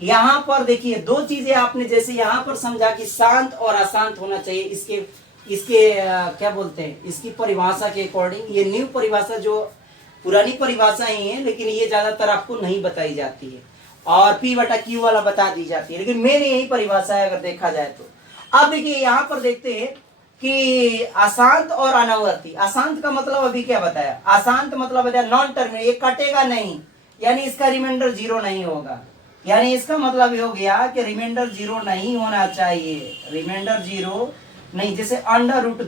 यहाँ पर देखिए दो चीजें आपने जैसे यहाँ पर समझा कि शांत और अशांत होना चाहिए, इसके इसके क्या बोलते हैं, इसकी परिभाषा के अकॉर्डिंग। ये न्यू परिभाषा जो पुरानी परिभाषा ही है, लेकिन ये ज्यादातर आपको नहीं बताई जाती है और P बटा Q वाला बता दी जाती है, लेकिन मेन यही परिभाषा है अगर देखा जाए तो। अब देखिए यहाँ पर देखते हैं कि अशांत और अनावर्ती। अशांत का मतलब अभी क्या बताया, अशांत मतलब बताया नॉन टर्मिनेट, ये कटेगा नहीं, यानी इसका रिमाइंडर 0 नहीं होगा। यानी इसका मतलब ये हो गया कि रिमाइंडर 0 नहीं होना चाहिए, रिमाइंडर 0 नहीं। जैसे अंडर रूट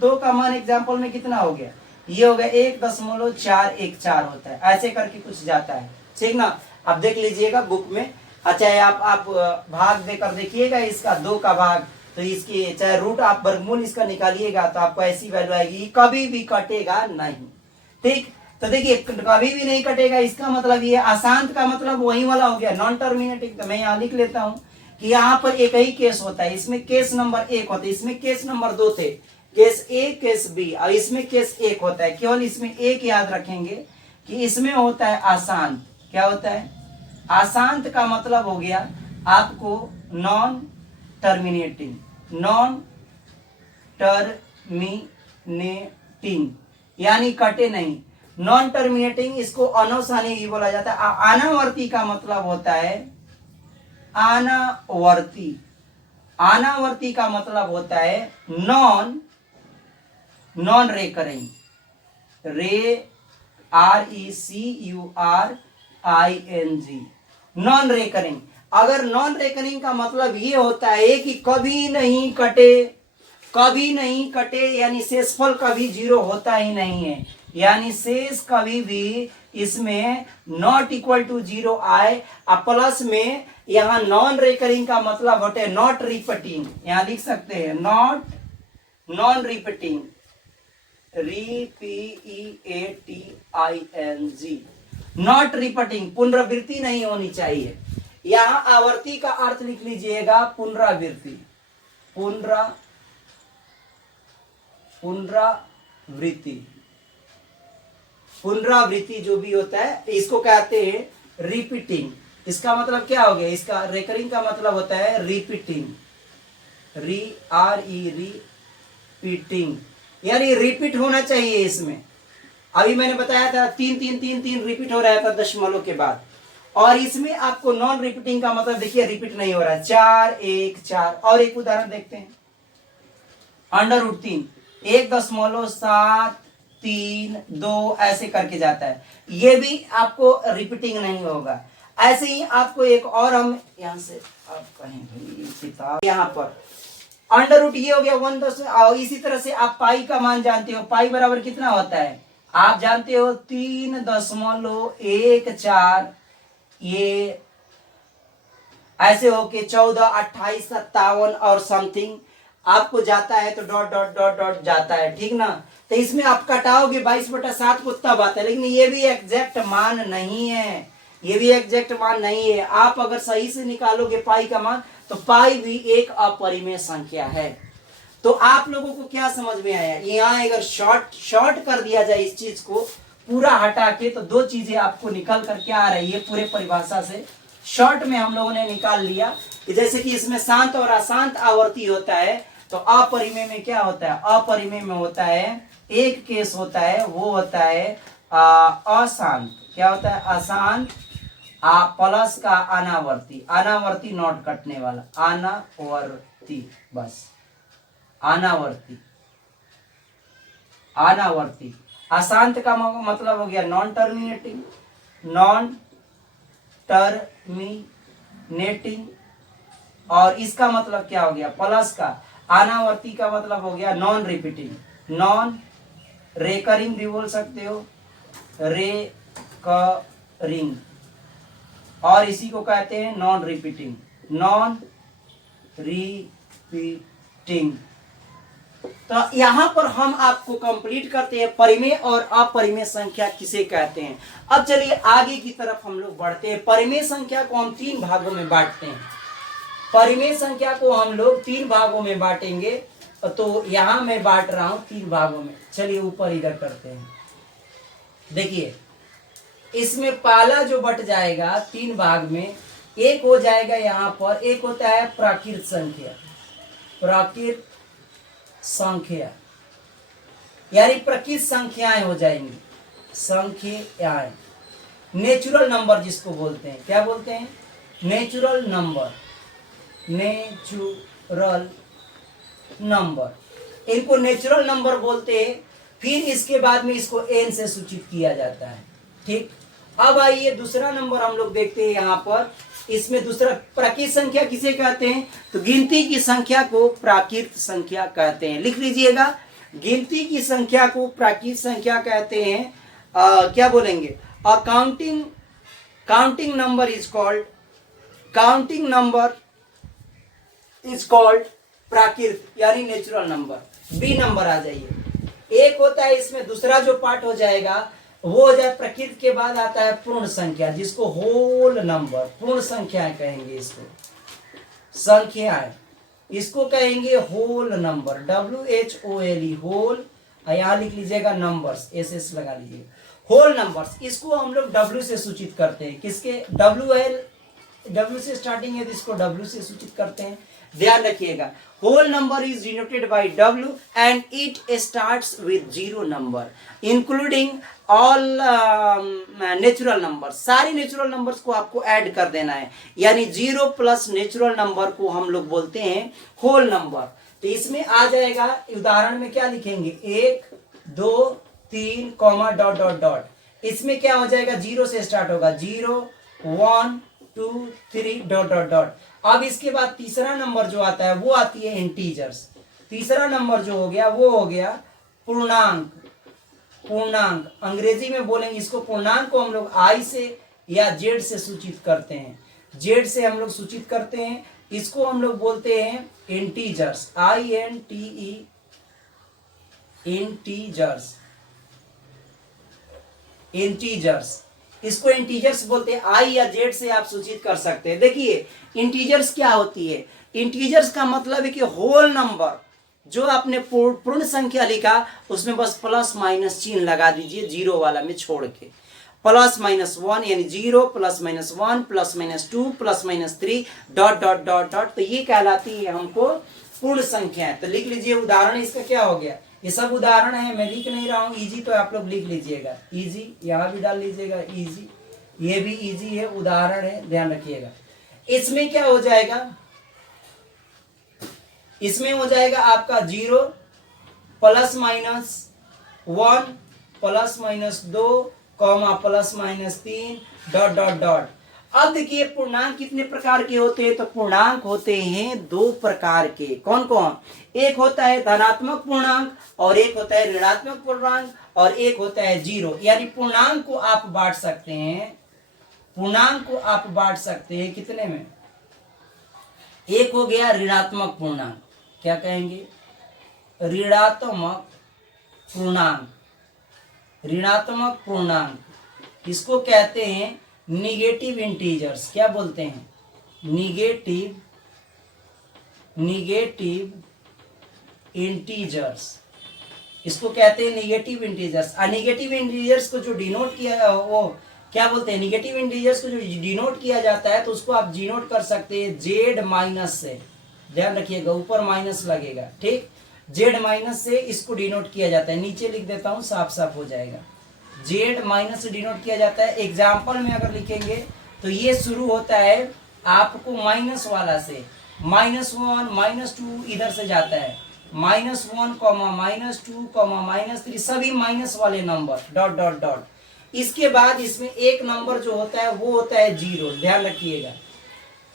2 का मान एग्जाम्पल में कितना हो गया, ये हो गया 1.414 होता है, ऐसे करके कुछ जाता है, ठीक ना। अब देख लीजिएगा बुक में, अच्छा आप भाग देकर देखिएगा इसका 2 का भाग, तो इसकी चाहे रूट आप वर्गमूल इसका निकालिएगा तो आपको ऐसी वैल्यू आएगी, कभी भी कटेगा नहीं, ठीक। तो देखिए कभी भी नहीं कटेगा, इसका मतलब ये अशांत का मतलब वही वाला हो गया नॉन टर्मिनेटिंग। तो मैं यहाँ लिख लेता हूँ कि यहाँ पर एक ही केस होता है, इसमें केस नंबर 1 होता है, इसमें केस नंबर 2 थे, केस ए केस बी, और इसमें केस 1 होता है। केवल इसमें एक याद रखेंगे कि इसमें होता है अशांत। क्या होता है, अशांत का मतलब हो गया आपको नॉन टर्मिनेटिंग, नॉन टर्मिनेटिंग यानी कटे नहीं, नॉन टर्मिनेटिंग इसको अनवसानी भी बोला जाता है। अनावर्ती का मतलब होता है अनावर्ती, अनावर्ती का मतलब होता है non recurring, RECURING, non recurring. अगर नॉन रेकरिंग का मतलब ये होता है कि कभी नहीं कटे, कभी नहीं कटे, यानी शेषफल कभी 0 होता ही नहीं है, यानी शेष कभी भी इसमें नॉट इक्वल टू 0 आए। अब प्लस में यहाँ नॉन रेकरिंग का मतलब होता है नॉट रिपीटिंग, यहाँ लिख सकते हैं non repeating, REPEATING, not repeating, पुनरावृत्ति नहीं होनी चाहिए। यहाँ आवर्ती का अर्थ लिख लीजिएगा पुनरावृत्ति, पुनरावृत्ति जो भी होता है इसको कहते हैं रिपीटिंग। इसका मतलब क्या हो गया, इसका रेकरिंग का मतलब होता है रिपीटिंग, रिपीटिंग यानी रिपीट होना चाहिए इसमें। अभी मैंने बताया था 3 3 3 3 रिपीट हो रहा था दशमलव के बाद, और इसमें आपको नॉन रिपीटिंग का मतलब देखिए रिपीट नहीं हो रहा है, 4 1 4। और एक उदाहरण देखते हैं, अंडर रूट 3 1.732 ऐसे करके जाता है, ये भी आपको रिपीटिंग नहीं होगा। ऐसे ही आपको एक और हम यहां से आप कहें भाई किताब, यहाँ पर अंडर रूट ये हो गया 1 और इसी तरह से आप पाई का मान जानते हो, पाई बराबर कितना होता है आप जानते हो 3.14, ये ऐसे होके 14 28 57 और समथिंग आपको जाता है, तो डॉट डॉट डॉट डॉट जाता है, ठीक ना। तो इसमें आप कटाओगे 22/7 को तब आता है, लेकिन ये भी एग्जैक्ट मान नहीं है, ये भी एग्जैक्ट मान नहीं है। आप अगर सही से निकालोगे पाई का मान तो पाई भी एक अपरिमेय संख्या है। तो आप लोगों को क्या समझ में आया, यहाँ अगर शॉर्ट कर दिया जाए इस चीज को पूरा हटा के, तो दो चीजें आपको निकल करके आ रही है पूरे परिभाषा से। शॉर्ट में हम लोगों ने निकाल लिया कि जैसे कि इसमें शांत और अशांत आवर्ती होता है, तो अपरिमेय में क्या होता है, अपरिमेय में होता है एक केस होता है, वो होता है अशांत। क्या होता है, अशांत प्लस का अनावर्ती, अनावर्ती नॉट कटने वाला, अनावर्ती, बस अनावर्ती, अनावर्ती। अशांत का मतलब हो गया नॉन टर्मिनेटिंग, नॉन टर्मिनेटिंग, और इसका मतलब क्या हो गया प्लस का। अनावर्ती का मतलब हो गया नॉन रिपीटिंग, नॉन रेकरिंग भी बोल सकते हो, रेकरिंग, और इसी को कहते हैं नॉन रिपीटिंग, नॉन रिपीटिंग। तो यहां पर हम आपको कंप्लीट करते हैं परिमेय और अपरिमेय संख्या किसे कहते हैं। अब चलिए आगे की तरफ हम लोग बढ़ते हैं। परिमेय संख्या को हम 3 भागों में बांटते हैं, परिमेय संख्या को हम लोग 3 भागों में बांटेंगे। तो यहाँ मैं बांट रहा हूं 3 भागों में। चलिए ऊपर इधर करते हैं। देखिए इसमें पहला जो बट जाएगा 3 भाग में, एक हो जाएगा यहाँ पर, एक होता है प्राकृत संख्या, प्राकृत संख्या यानी प्रकृत संख्याएं हो जाएंगी, संख्याएं। नेचुरल नंबर जिसको बोलते हैं, क्या बोलते हैं? नेचुरल नंबर, नेचुरल नंबर, इनको नेचुरल नंबर बोलते हैं। फिर इसके बाद में इसको एन से सूचित किया जाता है। ठीक, अब आइए दूसरा नंबर हम लोग देखते हैं यहाँ पर। इसमें दूसरा प्राकृत संख्या किसे कहते हैं? तो गिनती की संख्या को प्राकृत संख्या कहते हैं। लिख लीजिएगा, गिनती की संख्या को प्राकृत संख्या कहते हैं। क्या बोलेंगे? Counting number is called, counting number is called प्राकृत यानी नेचुरल नंबर। बी नंबर आ जाइए। एक होता है इसमें दूसरा जो पार्ट हो जाएगा वो हो जाए प्रकृत के बाद आता है पूर्ण संख्या, जिसको होल नंबर, पूर्ण संख्याएं कहेंगे। इसको संख्याएं, इसको कहेंगे होल नंबर, WHOLE, होल। यहाँ लिख लीजिएगा नंबर्स, SS लगा लीजिए, होल नंबर्स। इसको हम लोग W से सूचित करते हैं। किसके? W से स्टार्टिंग है तो इसको W से सूचित करते हैं। ध्यान रखिएगा, whole number is denoted by W and it starts with 0 number including all natural number. सारी नेचुरल नंबर्स को आपको ऐड कर देना है, यानी 0 प्लस नेचुरल नंबर को हम लोग बोलते हैं होल नंबर। तो इसमें आ जाएगा, उदाहरण में क्या लिखेंगे? 1 2 3 कॉमा डॉट डॉट डॉट। इसमें क्या हो जाएगा? 0 से स्टार्ट होगा, 0 1 2 3 डॉट डॉट डॉट। अब इसके बाद तीसरा नंबर जो आता है वो आती है इंटीजर्स। तीसरा नंबर जो हो गया वो हो गया पूर्णांक। पूर्णांक अंग्रेजी में बोलेंगे इसको, पूर्णांक को हम लोग I से या Z से सूचित करते हैं। Z से हम लोग सूचित करते हैं, इसको हम लोग बोलते हैं इंटीजर्स, INTE, इंटीजर्स, इंटीजर्स। इसको इंटीजर्स बोलते हैं। I या Z से आप सूचित कर सकते हैं। देखिए इंटीजर्स क्या होती है? इंटीजर्स का मतलब है कि होल नंबर जो आपने पूर्ण संख्या लिखा उसमें बस प्लस माइनस चिन्ह लगा दीजिए, 0 वाला में छोड़ के। प्लस माइनस 1 यानी 0 plus minus 1 plus minus 2 plus minus 3 dot dot dot dot. तो ये कहलाती है हमको पूर्ण संख्या है। तो लिख लीजिए उदाहरण इसका क्या हो गया? ये सब उदाहरण है, मैं लिख नहीं रहा हूँ। इजी तो आप लोग लिख लीजिएगा, इजी यहाँ भी डाल लीजिएगा, इजी, ये भी इजी है, उदाहरण है, ध्यान रखिएगा। इसमें क्या हो जाएगा? इसमें हो जाएगा आपका 0 plus minus 1 plus minus 2 comma plus minus 3 dot dot dot. अब देखिए पूर्णांक कितने प्रकार के होते हैं? तो पूर्णांक होते हैं 2 प्रकार के। कौन कौन? एक होता है धनात्मक पूर्णांक और एक होता है ऋणात्मक पूर्णांक और एक होता है 0। यानी पूर्णांक को आप बांट सकते हैं, पूर्णांक को आप बांट सकते हैं कितने में? एक हो गया ऋणात्मक पूर्णांक, क्या कहेंगे? ऋणात्मक पूर्णांक, ऋणात्मक पूर्णांक। इसको कहते हैं निगेटिव इंटीजर्स। क्या बोलते हैं? निगेटिव इंटीजर्स, इसको कहते हैं निगेटिव इंटीजर्स। निगेटिव इंटीजर्स को जो डिनोट किया वो क्या बोलते हैं? निगेटिव इंटीजर्स को जो डिनोट किया जाता है तो उसको आप डिनोट कर सकते हैं Z माइनस से। ध्यान रखिएगा ऊपर माइनस लगेगा, ठीक? Z माइनस से इसको डिनोट किया जाता है। नीचे लिख देता हूं, साफ साफ हो जाएगा। Z माइनस से डिनोट किया जाता है। एग्जाम्पल में अगर लिखेंगे तो ये शुरू होता है आपको माइनस वाला से, -1 -2 इधर से जाता है, -1 कॉमा -2 कॉमा -3, सभी माइनस वाले नंबर डॉट डॉट डॉट। इसके बाद इसमें एक नंबर जो होता है वो होता है 0। ध्यान रखिएगा,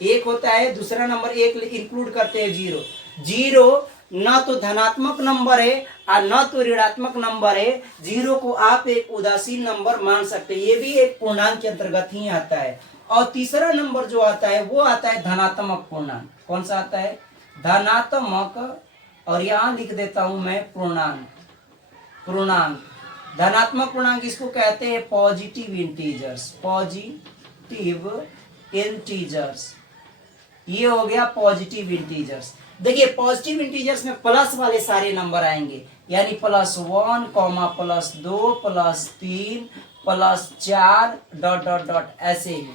एक होता है, दूसरा नंबर एक इंक्लूड करते हैं 0। 0 न तो धनात्मक नंबर है और न तो ऋणात्मक नंबर है। 0 को आप एक उदासीन नंबर मान सकते हैं, ये भी एक पूर्णांक के अंतर्गत ही आता है। और तीसरा नंबर जो आता है वो आता है धनात्मक पूर्णांक। कौन सा आता है? धनात्मक, और यहां लिख देता हूं मैं पूर्णांक। पूर्णांक, धनात्मक पूर्णांक इसको कहते हैं पॉजिटिव इंटीजर्स, पॉजिटिव इंटीजर्स। ये हो गया पॉजिटिव इंटीजर्स। देखिए पॉजिटिव इंटीजर्स में प्लस वाले सारे नंबर आएंगे, यानी +1, +2, +3, +4 डॉट डॉट डॉट ऐसे ही।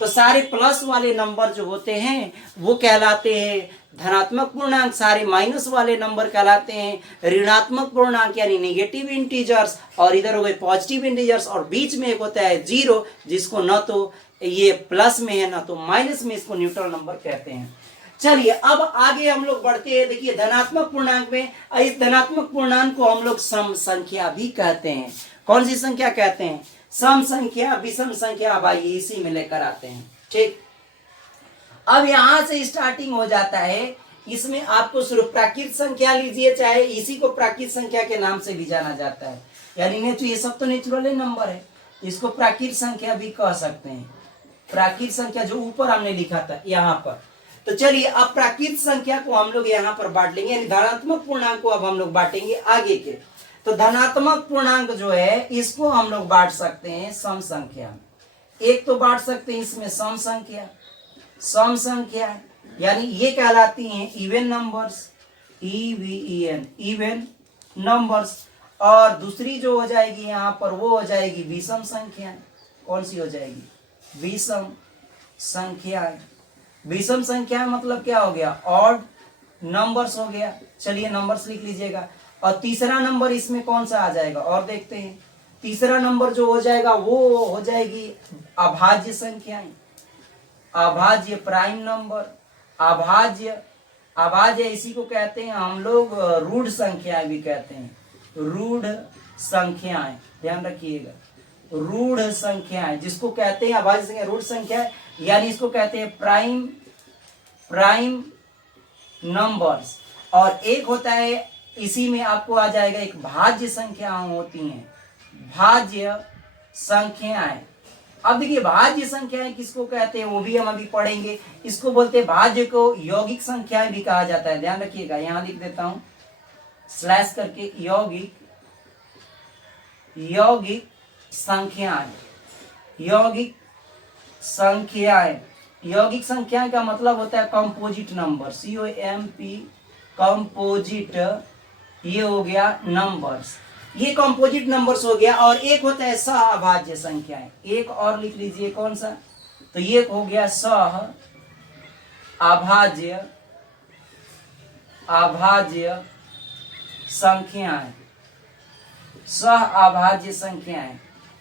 तो सारे प्लस वाले नंबर जो होते हैं वो कहलाते हैं धनात्मक पूर्णांक, सारे माइनस वाले नंबर कहलाते हैं ऋणात्मक पूर्णांक यानी नेगेटिव इंटीजर्स, और इधर हो गए पॉजिटिव इंटीजर्स, और बीच में एक होता है जीरो जिसको न तो ये प्लस में है ना तो माइनस में, इसको न्यूट्रल नंबर कहते हैं। चलिए अब आगे हम लोग बढ़ते हैं। देखिए धनात्मक पूर्णांक में, इस धनात्मक पूर्णांक को हम लोग सम संख्या भी कहते हैं। कौन सी संख्या कहते हैं? सम संख्या, विषम संख्या। अब आइए इसी में लेकर आते हैं। ठीक, अब यहां से स्टार्टिंग हो जाता है। इसमें आपको सिर्फ प्राकृत संख्या लीजिए, चाहे इसी को प्राकृत संख्या के नाम से भी जाना जाता है, यानी ये सब तो नेचुरल नंबर है, इसको प्राकृत संख्या भी कह सकते हैं। प्राकृत संख्या जो ऊपर हमने लिखा था यहाँ पर। तो चलिए अब प्राकृत संख्या को हम लोग यहाँ पर बांट लेंगे, यानी धनात्मक पूर्णांक को अब हम लोग बांटेंगे आगे के। तो धनात्मक पूर्णांक जो है इसको हम लोग बांट सकते हैं सम संख्या। एक तो बांट सकते हैं इसमें सम संख्या, सम संख्या यानी ये कहलाती हैं even numbers, EVEN even numbers. और दूसरी जो हो जाएगी यहाँ पर वो हो जाएगी विषम संख्या। कौन सी हो जाएगी? विषम संख्या। विषम संख्या मतलब क्या हो गया? ऑड नंबर्स हो गया। चलिए नंबर्स लिख लीजिएगा। और तीसरा नंबर इसमें कौन सा आ जाएगा और देखते हैं। तीसरा नंबर जो हो जाएगा वो हो जाएगी अभाज्य संख्याएं, अभाज्य प्राइम नंबर। अभाज्य, अभाज्य इसी को कहते हैं हम लोग रूढ़ संख्याएं भी कहते हैं, रूढ़ संख्याएं, ध्यान रखिएगा। रूढ़ संख्याएं जिसको कहते हैं अभाज्य संख्या, रूढ़ संख्या, यानी इसको कहते हैं प्राइम नंबर्स। और एक होता है इसी में आपको आ जाएगा एक भाज्य संख्या होती हैं, भाज्य संख्याएं। अब देखिए भाज्य संख्याएं किसको कहते हैं वो भी हम अभी पढ़ेंगे। इसको बोलते हैं भाज्य को यौगिक संख्याएं भी कहा जाता है। ध्यान रखिएगा, यहां लिख देता हूं स्लैश करके, यौगिक संख्याएं, यौगिक संख्याएं। यौगिक संख्याएं का मतलब होता है कंपोजिट नंबर, COMP, कंपोजिट, ये हो गया नंबर्स, ये कंपोजिट नंबर्स हो गया। और एक होता है सह अभाज्य संख्याएं, एक और लिख लीजिए कौन सा? तो ये हो गया सह अभाज्य, अभाज्य संख्याएं, सह अभाज्य संख्याएं।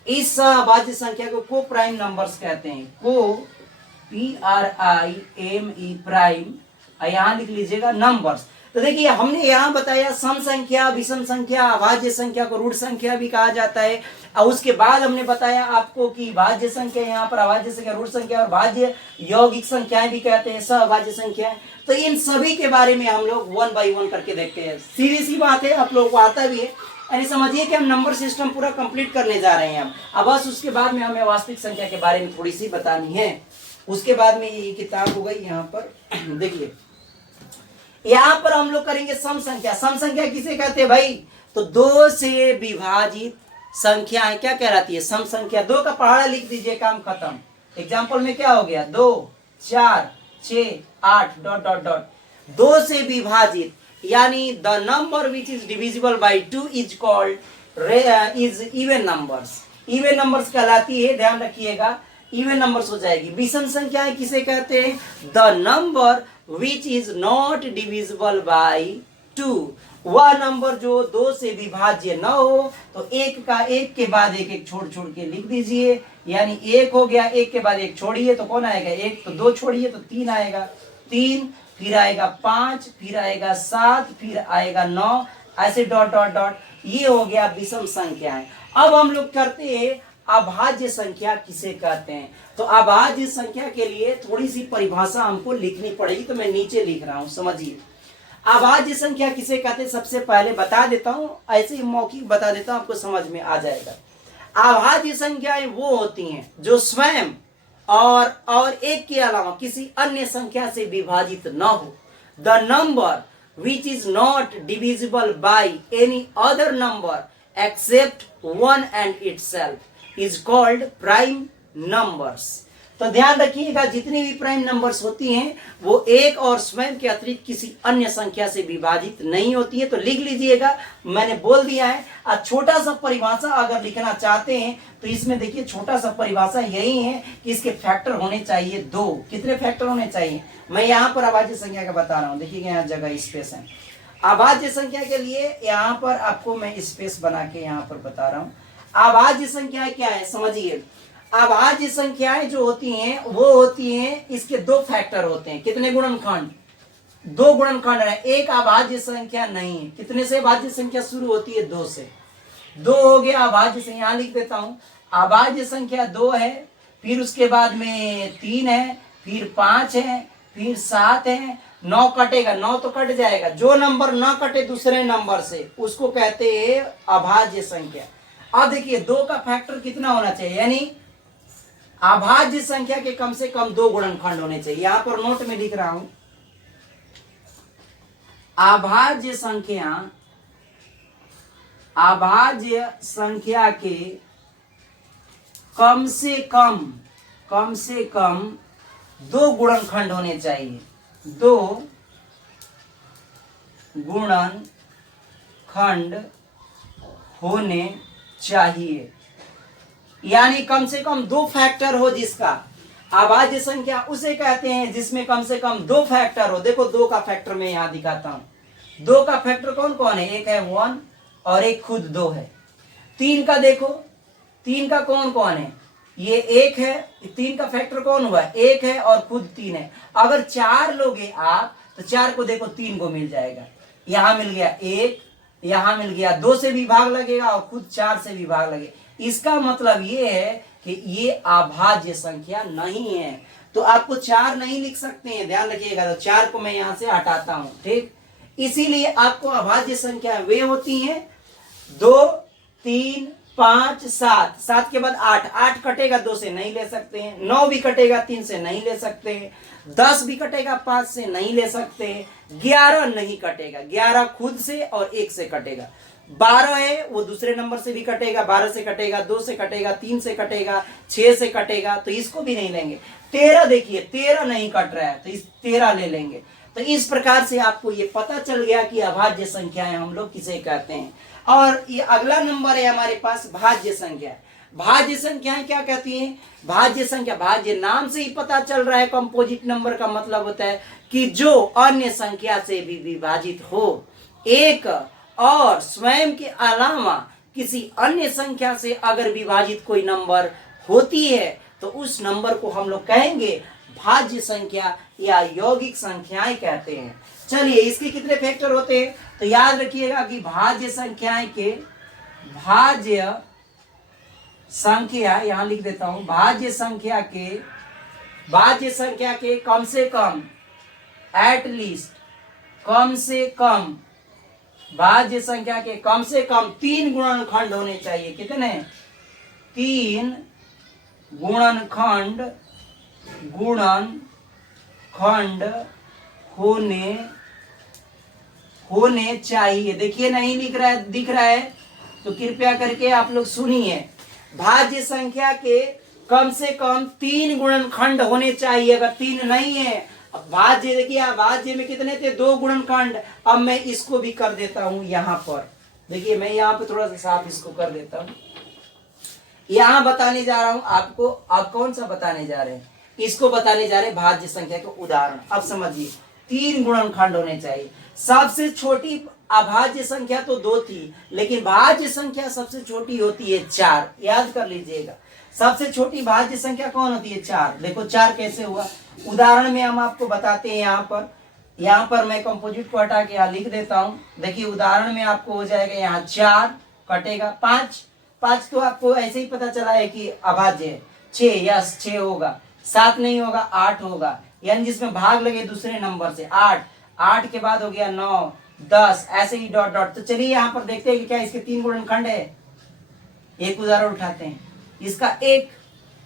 इस सह अभाज्य संख्या को को प्राइम नंबर्स कहते हैं, को PRIME प्राइम, यहां लिख लीजिएगा नंबर्स। तो देखिए हमने यहाँ बताया सम संख्या, विषम संख्या, अभाज्य संख्या को रूढ़ संख्या भी कहा जाता है। और उसके बाद हमने बताया आपको कि भाज्य संख्या, यहाँ पर अभाज्य संख्या, रूढ़ संख्या और भाज्य यौगिक संख्याएं भी कहते हैं, सहभाज्य संख्याएं। तो इन सभी के बारे में हम लोग 1 बाई 1 करके देखते हैं। सीधी सी बात है, आप लोगों को आता भी है, यानी समझिए कि हम नंबर सिस्टम पूरा कंप्लीट करने जा रहे हैं। अब बस उसके बाद में हमें वास्तविक संख्या के बारे में थोड़ी सी बतानी है। उसके बाद में ये किताब हो गई यहाँ पर। देखिए यहां पर हम लोग करेंगे सम संख्या। सम संख्या किसे कहते हैं भाई? तो 2 से विभाजित संख्याएं क्या कहलाती है? सम संख्या। 2 का पहाड़ा लिख दीजिए, काम खत्म। एग्जाम्पल में क्या हो गया? 2, 4, 6, 8 डॉट डॉट डॉट। 2 से विभाजित यानी the number which is divisible by 2 is called is even numbers. Even numbers कहलाती है, ध्यान रखिएगा, इवन नंबर्स हो जाएगी। विषम संख्याएं किसे कहते हैं? The number which is not divisible by 2, वह नंबर जो 2 से विभाज्य न हो। तो एक का एक के बाद एक एक छोड़ छोड़ के लिख दीजिए, यानी 1 हो गया, 1 के बाद 1 छोड़िए तो कौन आएगा? 1, तो 2 छोड़िए तो 3 आएगा, 3 फिर आएगा 5, फिर आएगा 7, फिर आएगा 9, ऐसे डॉट डॉट डॉट। ये हो गया विषम संख्याएं। अब हम लोग करते हैं अभाज्य संख्या किसे कहते हैं। तो अभाज्य संख्या के लिए थोड़ी सी परिभाषा हमको लिखनी पड़ेगी, तो मैं नीचे लिख रहा हूं, समझिए। अभाज्य संख्या किसे कहते हैं सबसे पहले बता देता हूं, ऐसे ही मौखिक बता देता हूं, आपको समझ में आ जाएगा। अभाज्य संख्याएं वो होती हैं जो स्वयं और एक के अलावा किसी अन्य संख्या से विभाजित न हो। The number which is not divisible by any other number except 1 and itself is called prime numbers। तो ध्यान रखिएगा, जितनी भी प्राइम नंबर्स होती हैं वो एक और स्वयं के अतिरिक्त किसी अन्य संख्या से विभाजित नहीं होती है। तो लिख लीजिएगा, मैंने बोल दिया है। छोटा सा परिभाषा अगर लिखना चाहते हैं तो इसमें देखिए, छोटा सा परिभाषा यही है कि इसके फैक्टर होने चाहिए 2। कितने फैक्टर होने चाहिए? मैं यहाँ पर अभाज्य संख्या का बता रहा हूँ, देखिएगा यहाँ जगह स्पेस है। अभाज्य संख्या के लिए यहाँ पर आपको मैं स्पेस बना के यहाँ पर बता रहा हूँ। अभाज्य संख्या क्या है समझिए। अभाज्य संख्याएं जो होती हैं वो होती हैं, इसके 2 फैक्टर होते हैं। कितने गुणनखंड? 2 गुणनखंड है। एक अभाज्य संख्या नहीं है। कितने से अभाज्य संख्या शुरू होती है? 2 से। 2 हो गया अभाज्य संख्या। यहां लिख देता हूं, अभाज्य संख्या 2 है, फिर उसके बाद में 3 है, फिर 5 है, फिर 7 है, 9 कटेगा। 9 तो कट जाएगा। जो नंबर ना कटे दूसरे नंबर से उसको कहते हैं अभाज्य संख्या। अब देखिए 2 का फैक्टर कितना होना चाहिए, यानी अभाज्य संख्या के कम से कम 2 गुणनखंड होने चाहिए। यहां पर नोट में लिख रहा हूं, अभाज्य संख्या के कम से कम 2 गुणनखंड होने चाहिए। 2 गुणनखंड होने चाहिए, यानी कम से कम 2 फैक्टर हो जिसका। अभाज्य संख्या उसे कहते हैं जिसमें कम से कम 2 फैक्टर हो। देखो 2 का फैक्टर मैं यहां दिखाता हूं। 2 का फैक्टर कौन कौन है? एक है 1 और एक खुद 2 है। 3 का देखो, 3 का कौन कौन है? ये 1 है। 3 का फैक्टर कौन हुआ? 1 है और खुद 3 है। अगर 4 लोगे आप तो 4 को देखो 3 को मिल जाएगा। यहां मिल गया 1, यहां मिल गया 2 से भी भाग लगेगा और खुद 4 से भी भाग लगेगा। इसका मतलब ये है कि ये अभाज्य संख्या नहीं है। तो आपको 4 नहीं लिख सकते हैं, ध्यान रखिएगा। तो 4 को मैं यहां से हटाता हूं, ठीक। इसीलिए आपको अभाज्य संख्या वे होती हैं 2, 3, 5, 7। 7 के बाद 8। 8 कटेगा 2 से, नहीं ले सकते हैं। 9 भी कटेगा 3 से, नहीं ले सकते हैं। 10 भी कटेगा 5 से, नहीं ले सकते हैं। 11 नहीं कटेगा, 11 खुद से और 1 से कटेगा। 12 है वो दूसरे नंबर से भी कटेगा, 12 से कटेगा, 2 से कटेगा, 3 से कटेगा, 6 से कटेगा, तो इसको भी नहीं लेंगे। 13 देखिए, 13 नहीं कट रहा है तो इस 13 ले लेंगे। तो इस प्रकार से आपको ये पता चल गया कि अभाज्य संख्याएं हम लोग किसे कहते हैं। और ये अगला नंबर है हमारे पास भाज्य संख्या। भाज्य संख्याएं क्या कहती हैं? भाज्य संख्या, भाज्य नाम से ही पता चल रहा है, कंपोजिट नंबर का मतलब होता है कि जो अन्य संख्या से भी विभाजित हो, एक और स्वयं के अलावा किसी अन्य संख्या से अगर विभाजित कोई नंबर होती है तो उस नंबर को हम लोग कहेंगे भाज्य संख्या या यौगिक संख्याएं कहते हैं। चलिए, इसके कितने फैक्टर होते हैं? तो याद रखिएगा कि भाज्य संख्याएं के, भाज्य संख्या यहां लिख देता हूं, भाज्य संख्या के कम से कम, एटलीस्ट, कम से कम, भाज्य संख्या के कम से कम 3 गुणनखंड होने चाहिए। कितने? 3 गुणनखंड होने चाहिए। देखिए नहीं लिख रहा है, दिख रहा है तो कृपया करके आप लोग सुनिए। भाज्य संख्या के कम से कम 3 गुणनखंड होने चाहिए। अगर 3 नहीं है, भाज्य देखिए, भाज्य में कितने थे? 2 गुणनखंड। अब मैं इसको भी कर देता हूं यहां पर। देखिए मैं यहां पे थोड़ा सा साफ इसको कर देता हूं। यहां बताने जा रहा हूं आपको। अब कौन सा बताने जा रहे हैं? इसको बताने जा रहे हैं भाज्य संख्या के उदाहरण। अब समझिए, 3 गुणनखंड होने चाहिए। सबसे छोटी अभाज्य संख्या तो 2 थी, लेकिन भाज्य संख्या सबसे छोटी होती है 4। याद कर लीजिएगा, सबसे छोटी भाज्य संख्या कौन होती है? 4। देखो 4 कैसे हुआ, उदाहरण में हम आपको बताते हैं। यहाँ पर मैं कंपोजिट को हटा के यहाँ लिख देता हूँ। देखिए उदाहरण में आपको हो जाएगा, यहाँ 4 कटेगा, 5 तो आपको ऐसे ही पता चला है कि अभाज्य है। 6, यस 6 होगा। 7 नहीं होगा, 8 होगा, यानी जिसमें भाग लगे दूसरे नंबर से। 8 के बाद हो गया 9, 10, ऐसे ही डॉट डॉट। तो चलिए यहाँ पर देखते हैं कि क्या इसके 3 गुणनखंड है। एक उदाहरण उठाते हैं, इसका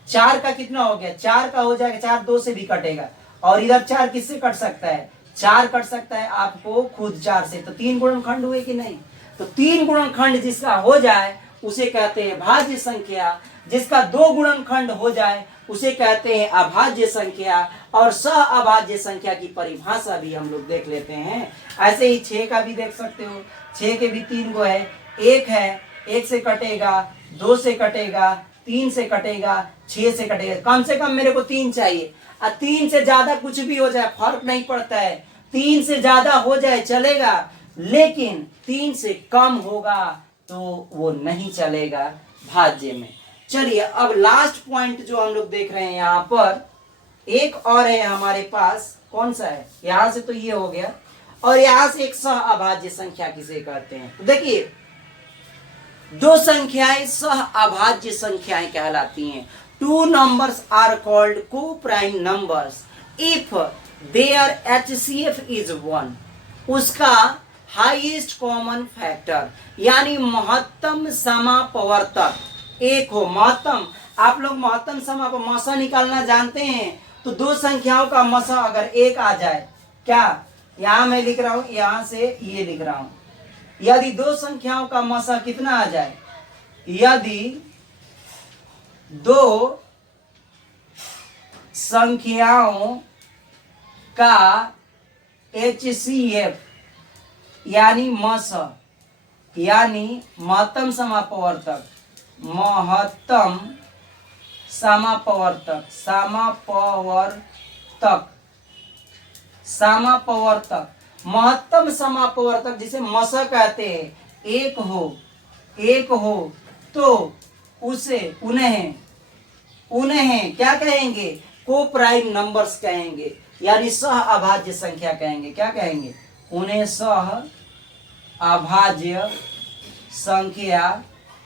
4 का कितना हो गया? 4 का हो जाएगा, 4 2 से भी कटेगा, और इधर 4 किससे कट सकता है? 4 कट सकता है आपको खुद 4 से। तो 3 गुणनखंड हुए कि नहीं? तो 3 गुणनखंड जिसका हो जाए उसे कहते हैं भाज्य संख्या। जिसका 2 गुणनखंड हो जाए उसे कहते हैं अभाज्य संख्या। और सह अभाज्य संख्या की परिभाषा भी हम लोग देख लेते हैं। ऐसे ही 6 का भी देख सकते हो। 6 के भी 3 गो है। 1 है, 1 से कटेगा, 2 से कटेगा, 3 से कटेगा, 6 से कटेगा। कम से कम मेरे को 3 चाहिए। 3 से ज्यादा कुछ भी हो जाए फर्क नहीं पड़ता है। 3 से ज्यादा हो जाए चलेगा, लेकिन 3 से कम होगा तो वो नहीं चलेगा भाज्य में। चलिए अब लास्ट पॉइंट जो हम लोग देख रहे हैं यहाँ पर, एक और है हमारे पास। कौन सा है? यहां से तो ये हो गया, और यहां से एक सह अभाज्य संख्या किसे कहते हैं। तो देखिए, 2 संख्याएं सह अभाज्य संख्याएं कहलाती हैं। 2 numbers are called co-prime numbers if their HCF is 1। उसका हाईएस्ट कॉमन फैक्टर यानी महत्तम समापवर्तक एक हो। महत्तम, आप लोग महत्तम मसा निकालना जानते हैं। तो 2 संख्याओं का मसा अगर 1 आ जाए, क्या यहां मैं लिख रहा हूं, यहां से ये लिख रहा हूं, यदि 2 संख्याओं का मसा कितना आ जाए, यदि 2 संख्याओं का HCF यानी मस यानी महत्तम समापवर्तक, महत्तम समापवर्तक, समापवर्तक, महत्तम समापवर्तक जिसे मस कहते हैं, 1 हो तो उसे उन्हें क्या कहेंगे? को प्राइम नंबर्स कहेंगे, यानी सह अभाज्य संख्या कहेंगे। क्या कहेंगे? उन्हें सह अभाज्य संख्या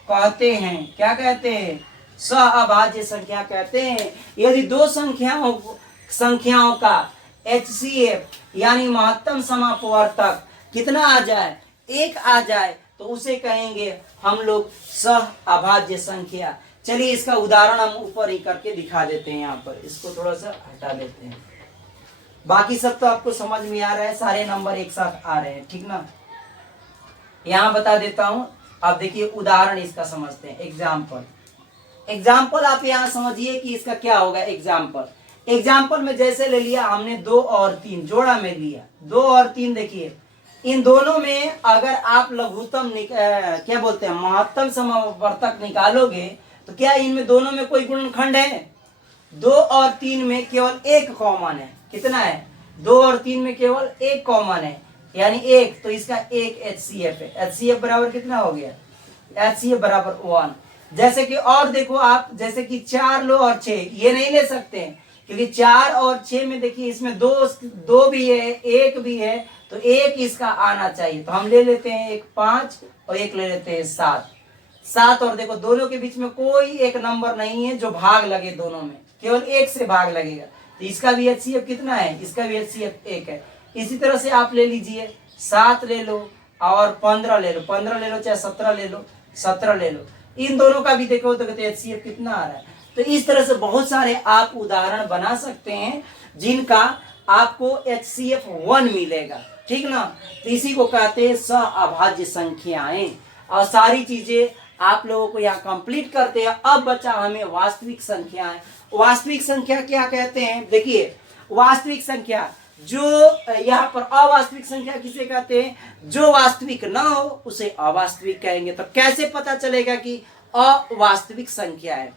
कहते हैं। क्या कहते हैं? सह अभाज्य संख्या कहते हैं। यदि 2 संख्याओं का HCF यानी महत्तम समापवर्तक कितना आ जाए, 1 आ जाए, तो उसे कहेंगे हम लोग सह अभाज्य संख्या। चलिए इसका उदाहरण हम ऊपर ही करके दिखा देते हैं। यहाँ पर इसको थोड़ा सा हटा देते हैं। बाकी सब तो आपको समझ में आ रहा है, सारे नंबर एक साथ आ रहे हैं, ठीक ना। यहाँ बता देता हूं। अब देखिए उदाहरण इसका समझते हैं। एग्जाम्पल आप यहाँ समझिए कि इसका क्या होगा। एग्जाम्पल में जैसे ले लिया हमने 2 और 3 जोड़ा में लिया। 2 और 3 देखिए, इन दोनों में अगर आप लघुत्तम क्या बोलते हैं, महत्तम समापवर्तक निकालोगे तो क्या इनमें दोनों में कोई गुणनखंड है? 2 और 3 में केवल 1 कॉमन है। कितना है? 2 और 3 में केवल 1 कॉमन है, यानी 1। तो इसका 1 HCF है। HCF बराबर कितना हो गया? HCF बराबर 1। जैसे कि और देखो आप, जैसे कि 4 लो और 6, ये नहीं ले सकते हैं क्योंकि 4 और 6 में देखिए इसमें 2 भी है, 1 भी है, तो 1 इसका आना चाहिए। तो हम ले लेते हैं एक 5 और एक ले लेते हैं 7। और देखो दोनों के बीच में कोई एक नंबर नहीं है जो भाग लगे, दोनों में केवल 1 से भाग लगेगा। तो इसका भी HCF कितना है? इसका भी HCF 1 है। इसी तरह से आप ले लीजिए, 7 ले लो और 15 ले लो, 15 ले लो, चाहे 17 ले लो, 17 ले लो। इन दोनों का भी देखो तो कहते HCF कितना आ रहा है। तो इस तरह से बहुत सारे आप उदाहरण बना सकते हैं जिनका आपको HCF 1 मिलेगा, ठीक ना। तो इसी को कहते हैं सह अभाज्य संख्याएं। और सारी चीजें आप लोगों को यहाँ कंप्लीट करते हैं। अब बचा हमें वास्तविक संख्याएं। वास्तविक संख्या क्या कहते हैं? देखिए, वास्तविक संख्या जो यहाँ पर अवास्तविक संख्या किसे कहते हैं? जो वास्तविक ना हो उसे अवास्तविक कहेंगे। तो कैसे पता चलेगा कि अवास्तविक संख्या है?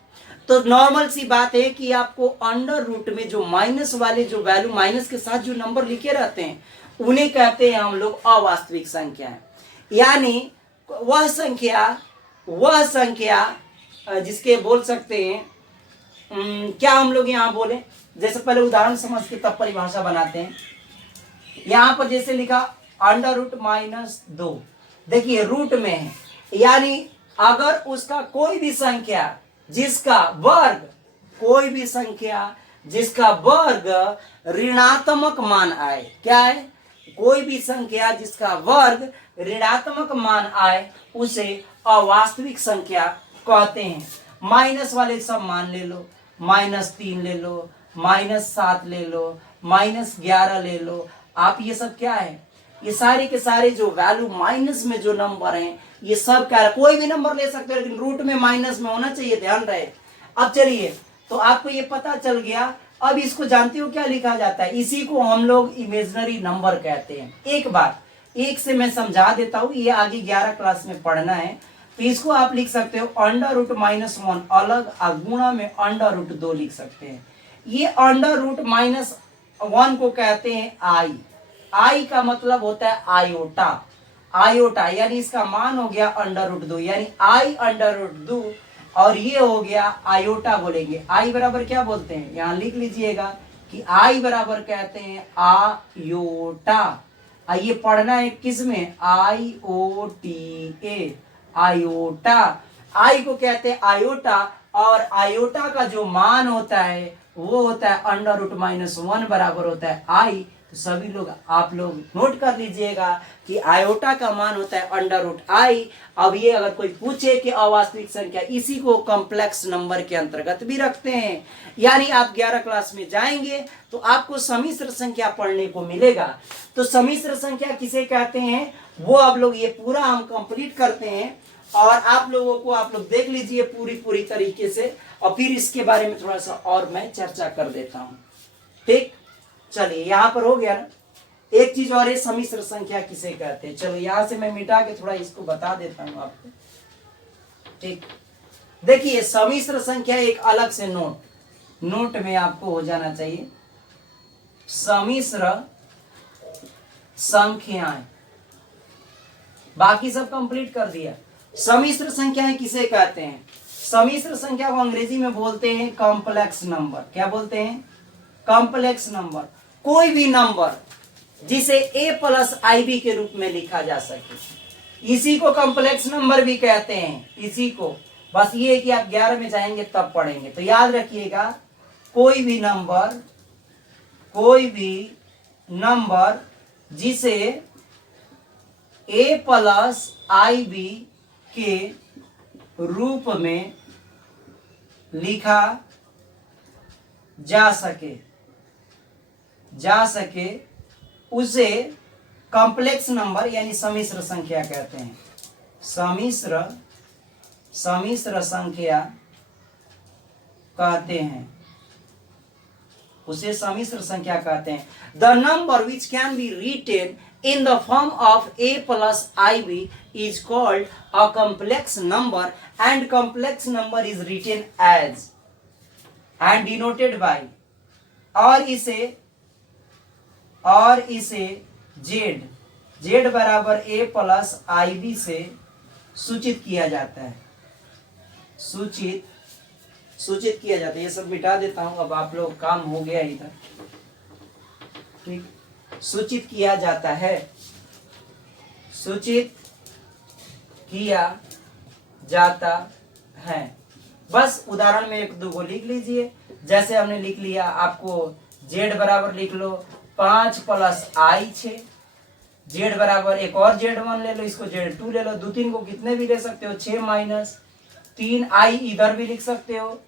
तो नॉर्मल सी बात है कि आपको अंडर रूट में जो माइनस वाले जो वैल्यू, माइनस के साथ जो नंबर लिखे रहते हैं, उन्हें कहते हैं हम लोग अवास्तविक संख्या। यानी वह संख्या जिसके बोल सकते हैं क्या हम लोग यहाँ बोले, जैसे पहले उदाहरण समझ के तब परिभाषा बनाते हैं। यहाँ पर जैसे लिखा अंडर रूट -2, देखिए रूट में है, यानी अगर उसका कोई भी संख्या जिसका वर्ग, कोई भी संख्या जिसका वर्ग ऋणात्मक मान आए, क्या है? कोई भी संख्या जिसका वर्ग ऋणात्मक मान आए उसे अवास्तविक संख्या कहते हैं। माइनस वाले सब मान ले लो, -3 ले लो, -7 ले लो, -11 ले लो। आप ये सब क्या है? ये सारे के सारे जो वैल्यू माइनस में जो नंबर हैं, ये सब क्या है, कोई भी नंबर ले सकते हो लेकिन रूट में माइनस में होना चाहिए, ध्यान रहे। अब चलिए, तो आपको ये पता चल गया। अब इसको जानते हो क्या लिखा जाता है, इसी को हम लोग इमेजिनरी नंबर कहते हैं। एक बार एक से मैं समझा देता हूं, ये आगे 11 क्लास में पढ़ना है। तो इसको आप लिख सकते हो अंडर रूट -1 अलग गुणा में अंडर रूट 2 लिख सकते हैं। ये अंडर रूट -1 को कहते हैं आई। आई का मतलब होता है आयोटा। आयोटा यानी इसका मान हो गया अंडर रूट 2, यानी आई अंडर रूट 2, और ये हो गया आयोटा बोलेंगे। आई बराबर क्या बोलते हैं, यहां लिख लीजिएगा कि आई बराबर कहते हैं आयोटा। ये पढ़ना है किस में, IOTA, आयोटा। आई को कहते हैं आयोटा, और आयोटा का जो मान होता है वो होता है अंडर रूट -1 बराबर होता है आई। तो सभी लोग आप लोग नोट कर लीजिएगा कि आयोटा का मान होता है अंडर रूट आई। अब ये अगर कोई पूछे कि अवास्तविक संख्या, इसी को कॉम्प्लेक्स नंबर के अंतर्गत भी रखते हैं। यानी आप 11 क्लास में जाएंगे तो आपको सम्मिश्र संख्या पढ़ने को मिलेगा। तो सम्मिश्र संख्या किसे कहते हैं वो आप लोग ये पूरा हम कंप्लीट करते हैं, और आप लोगों को आप लोग देख लीजिए पूरी तरीके से, और फिर इसके बारे में थोड़ा सा और मैं चर्चा कर देता हूं। ठीक, चलिए यहां पर हो गया ना। एक चीज और है, सम्मिश्र संख्या किसे कहते हैं। चलो यहां से मैं मिटा के थोड़ा इसको बता देता हूं आपको। ठीक, देखिए सम्मिश्र संख्या एक अलग से नोट में आपको हो जाना चाहिए। सम्मिश्र संख्याएं, बाकी सब कंप्लीट कर दिया। सम्मिश्र संख्याएं किसे कहते हैं, सम्मिश्र संख्या को अंग्रेजी में बोलते हैं कॉम्प्लेक्स नंबर। क्या बोलते हैं, कॉम्प्लेक्स नंबर। कोई भी नंबर जिसे a+ib के रूप में लिखा जा सके, इसी को कॉम्प्लेक्स नंबर भी कहते हैं। इसी को, बस ये है कि आप 11 में जाएंगे तब पढ़ेंगे। तो याद रखिएगा, कोई भी नंबर जिसे a+ib के रूप में लिखा जा सके उसे कॉम्प्लेक्स नंबर यानी सम्मिश्र संख्या कहते हैं। सम्मिश्र संख्या कहते हैं, उसे सम्मिश्र संख्या कहते हैं। The number which can be written in the form of a+ib is called a complex number, and complex number is written as and denoted by, और इसे z बराबर a+ib से सूचित किया जाता है। सूचित किया जाता है। ये सब मिटा देता हूं, अब आप लोग काम हो गया इधर। ठीक, सूचित किया जाता है, सूचित किया जाता है। बस उदाहरण में एक दो को लिख लीजिए। जैसे हमने लिख लिया, आपको z बराबर लिख लो 5 + i 6, z बराबर एक और z1 ले लो, इसको z2 ले लो, 2 3 को कितने भी ले सकते हो, 6 - 3i इधर भी लिख सकते हो,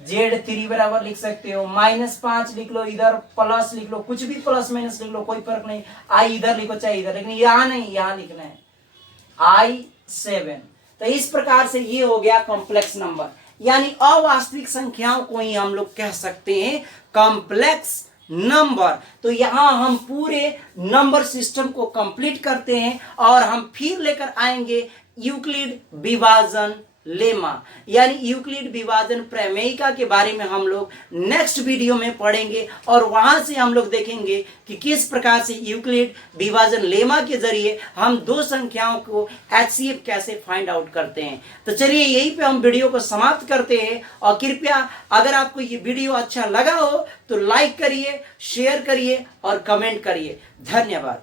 z3 बराबर लिख सकते हो, -5 लिख लो, इधर प्लस लिख लो, कुछ भी प्लस माइनस लिख लो, कोई फर्क नहीं। i इधर लिखो चाहे इधर, लेकिन यहां नहीं, यहां लिखना है i7। तो इस प्रकार से ये हो गया कॉम्प्लेक्स नंबर, यानी अवास्तविक संख्याओं को ही हम लोग कह सकते हैं कॉम्प्लेक्स नंबर। तो यहां हम पूरे नंबर सिस्टम को कंप्लीट करते हैं, और हम फिर लेकर आएंगे यूक्लिड विभाजन लेमा, यानी यूक्लिड विभाजन प्रमेयिका के बारे में हम लोग नेक्स्ट वीडियो में पढ़ेंगे, और वहां से हम लोग देखेंगे कि किस प्रकार से यूक्लिड विभाजन लेमा के जरिए हम दो संख्याओं को HCF कैसे फाइंड आउट करते हैं। तो चलिए यहीं पे हम वीडियो को समाप्त करते हैं, और कृपया अगर आपको ये वीडियो अच्छा लगा हो तो लाइक करिए, शेयर करिए और कमेंट करिए। धन्यवाद।